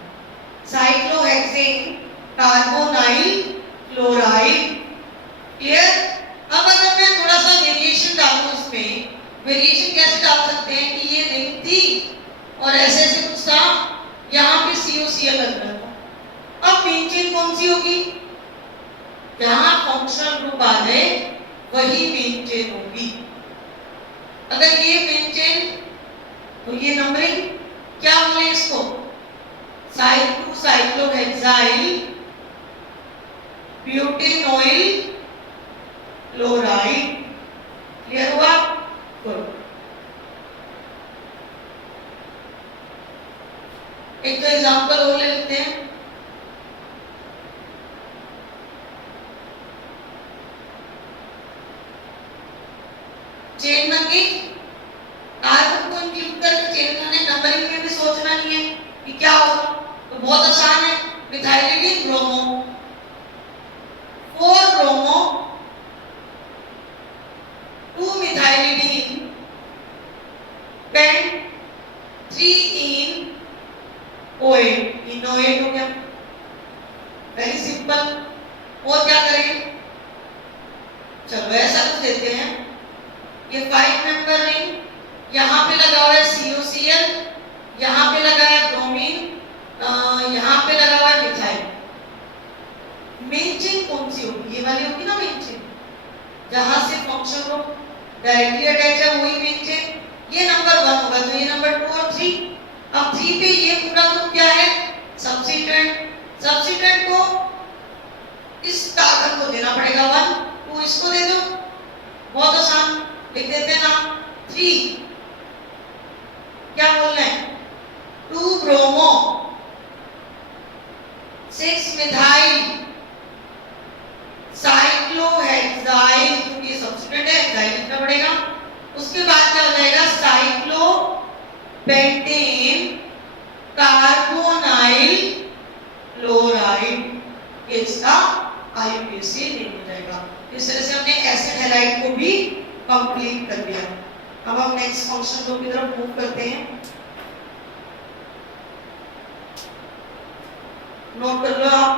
Cyclohexane carbonyl chloride. क्लियर? अब अगर मैं थोड़ा सा वेरिएशन डालूं इसमें, वेरिएशन कैसे डाल सकते हैं कि ये रिंग थी और ऐसे ऐसे कुछ था, यहाँ पे COCl लग रहा था। अब मेन चेन कौन सी होगी? जहां फंक्शनल ग्रुप आ जाए वही मेन चेन होगी। अगर ये मेन चेन तो ये नंबरिंग क्या बोले इसको? Cyclohexyl butanoyl chloride. क्लियर हुआ? गुड। एक तो एग्जांपल और ले लेते हैं। चेन बन गई, कार्बन को इंक्लूड करके चेन बनाने, नंबरिंग में भी सोचना नहीं है कि क्या होगा, तो बहुत आसान है। Methylene bromo 4 bromo 2 methylene pent 3 इन OA, इनोएट हो गया। Very simple. और क्या करें? चलो ऐसा कुछ देते हैं, ये 5 मेंबर रिंग, यहाँ पे लगा हुआ है COCl, यहाँ पे लगा है ब्रोमीन, यहाँ पे लगा हुआ है मिथाइल। मेन चेन कौन सी होगी? ये वाली होगी ना मेन चेन, जहां से फंक्शन ग्रुप डायरेक्टली अटैच है, वही मेन चेन। ये नंबर 1 होगा, तो ये नंबर 2 और 3। अब 3 पे ये पूरा ग्रुप क्या है? सब्स्टिट्यूएंट। सब्स्टिट्यूएंट को इस कार्बन को देना पड़ेगा 1, 2 इसको दे दो, बहुत आसान। लिख देते हैं ना 3, क्या बोलना है? 2 ब्रोमो 6 मिथाइल साइक्लोहेक्साइल, क्योंकि सब्स्टिट्यूएंट है, हेक्साइल लिखना पड़ेगा। उसके बाद क्या हो जाएगा? Cyclopentane carbonyl chloride. ये इसका IUPAC नेम हो जाएगा। इस तरह से हमने एसिड हैलाइड को भी कंप्लीट कर दिया। अब हम नेक्स्ट फंक्शन ग्रुप की तरफ मूव करते हैं। नोट कर लो आप।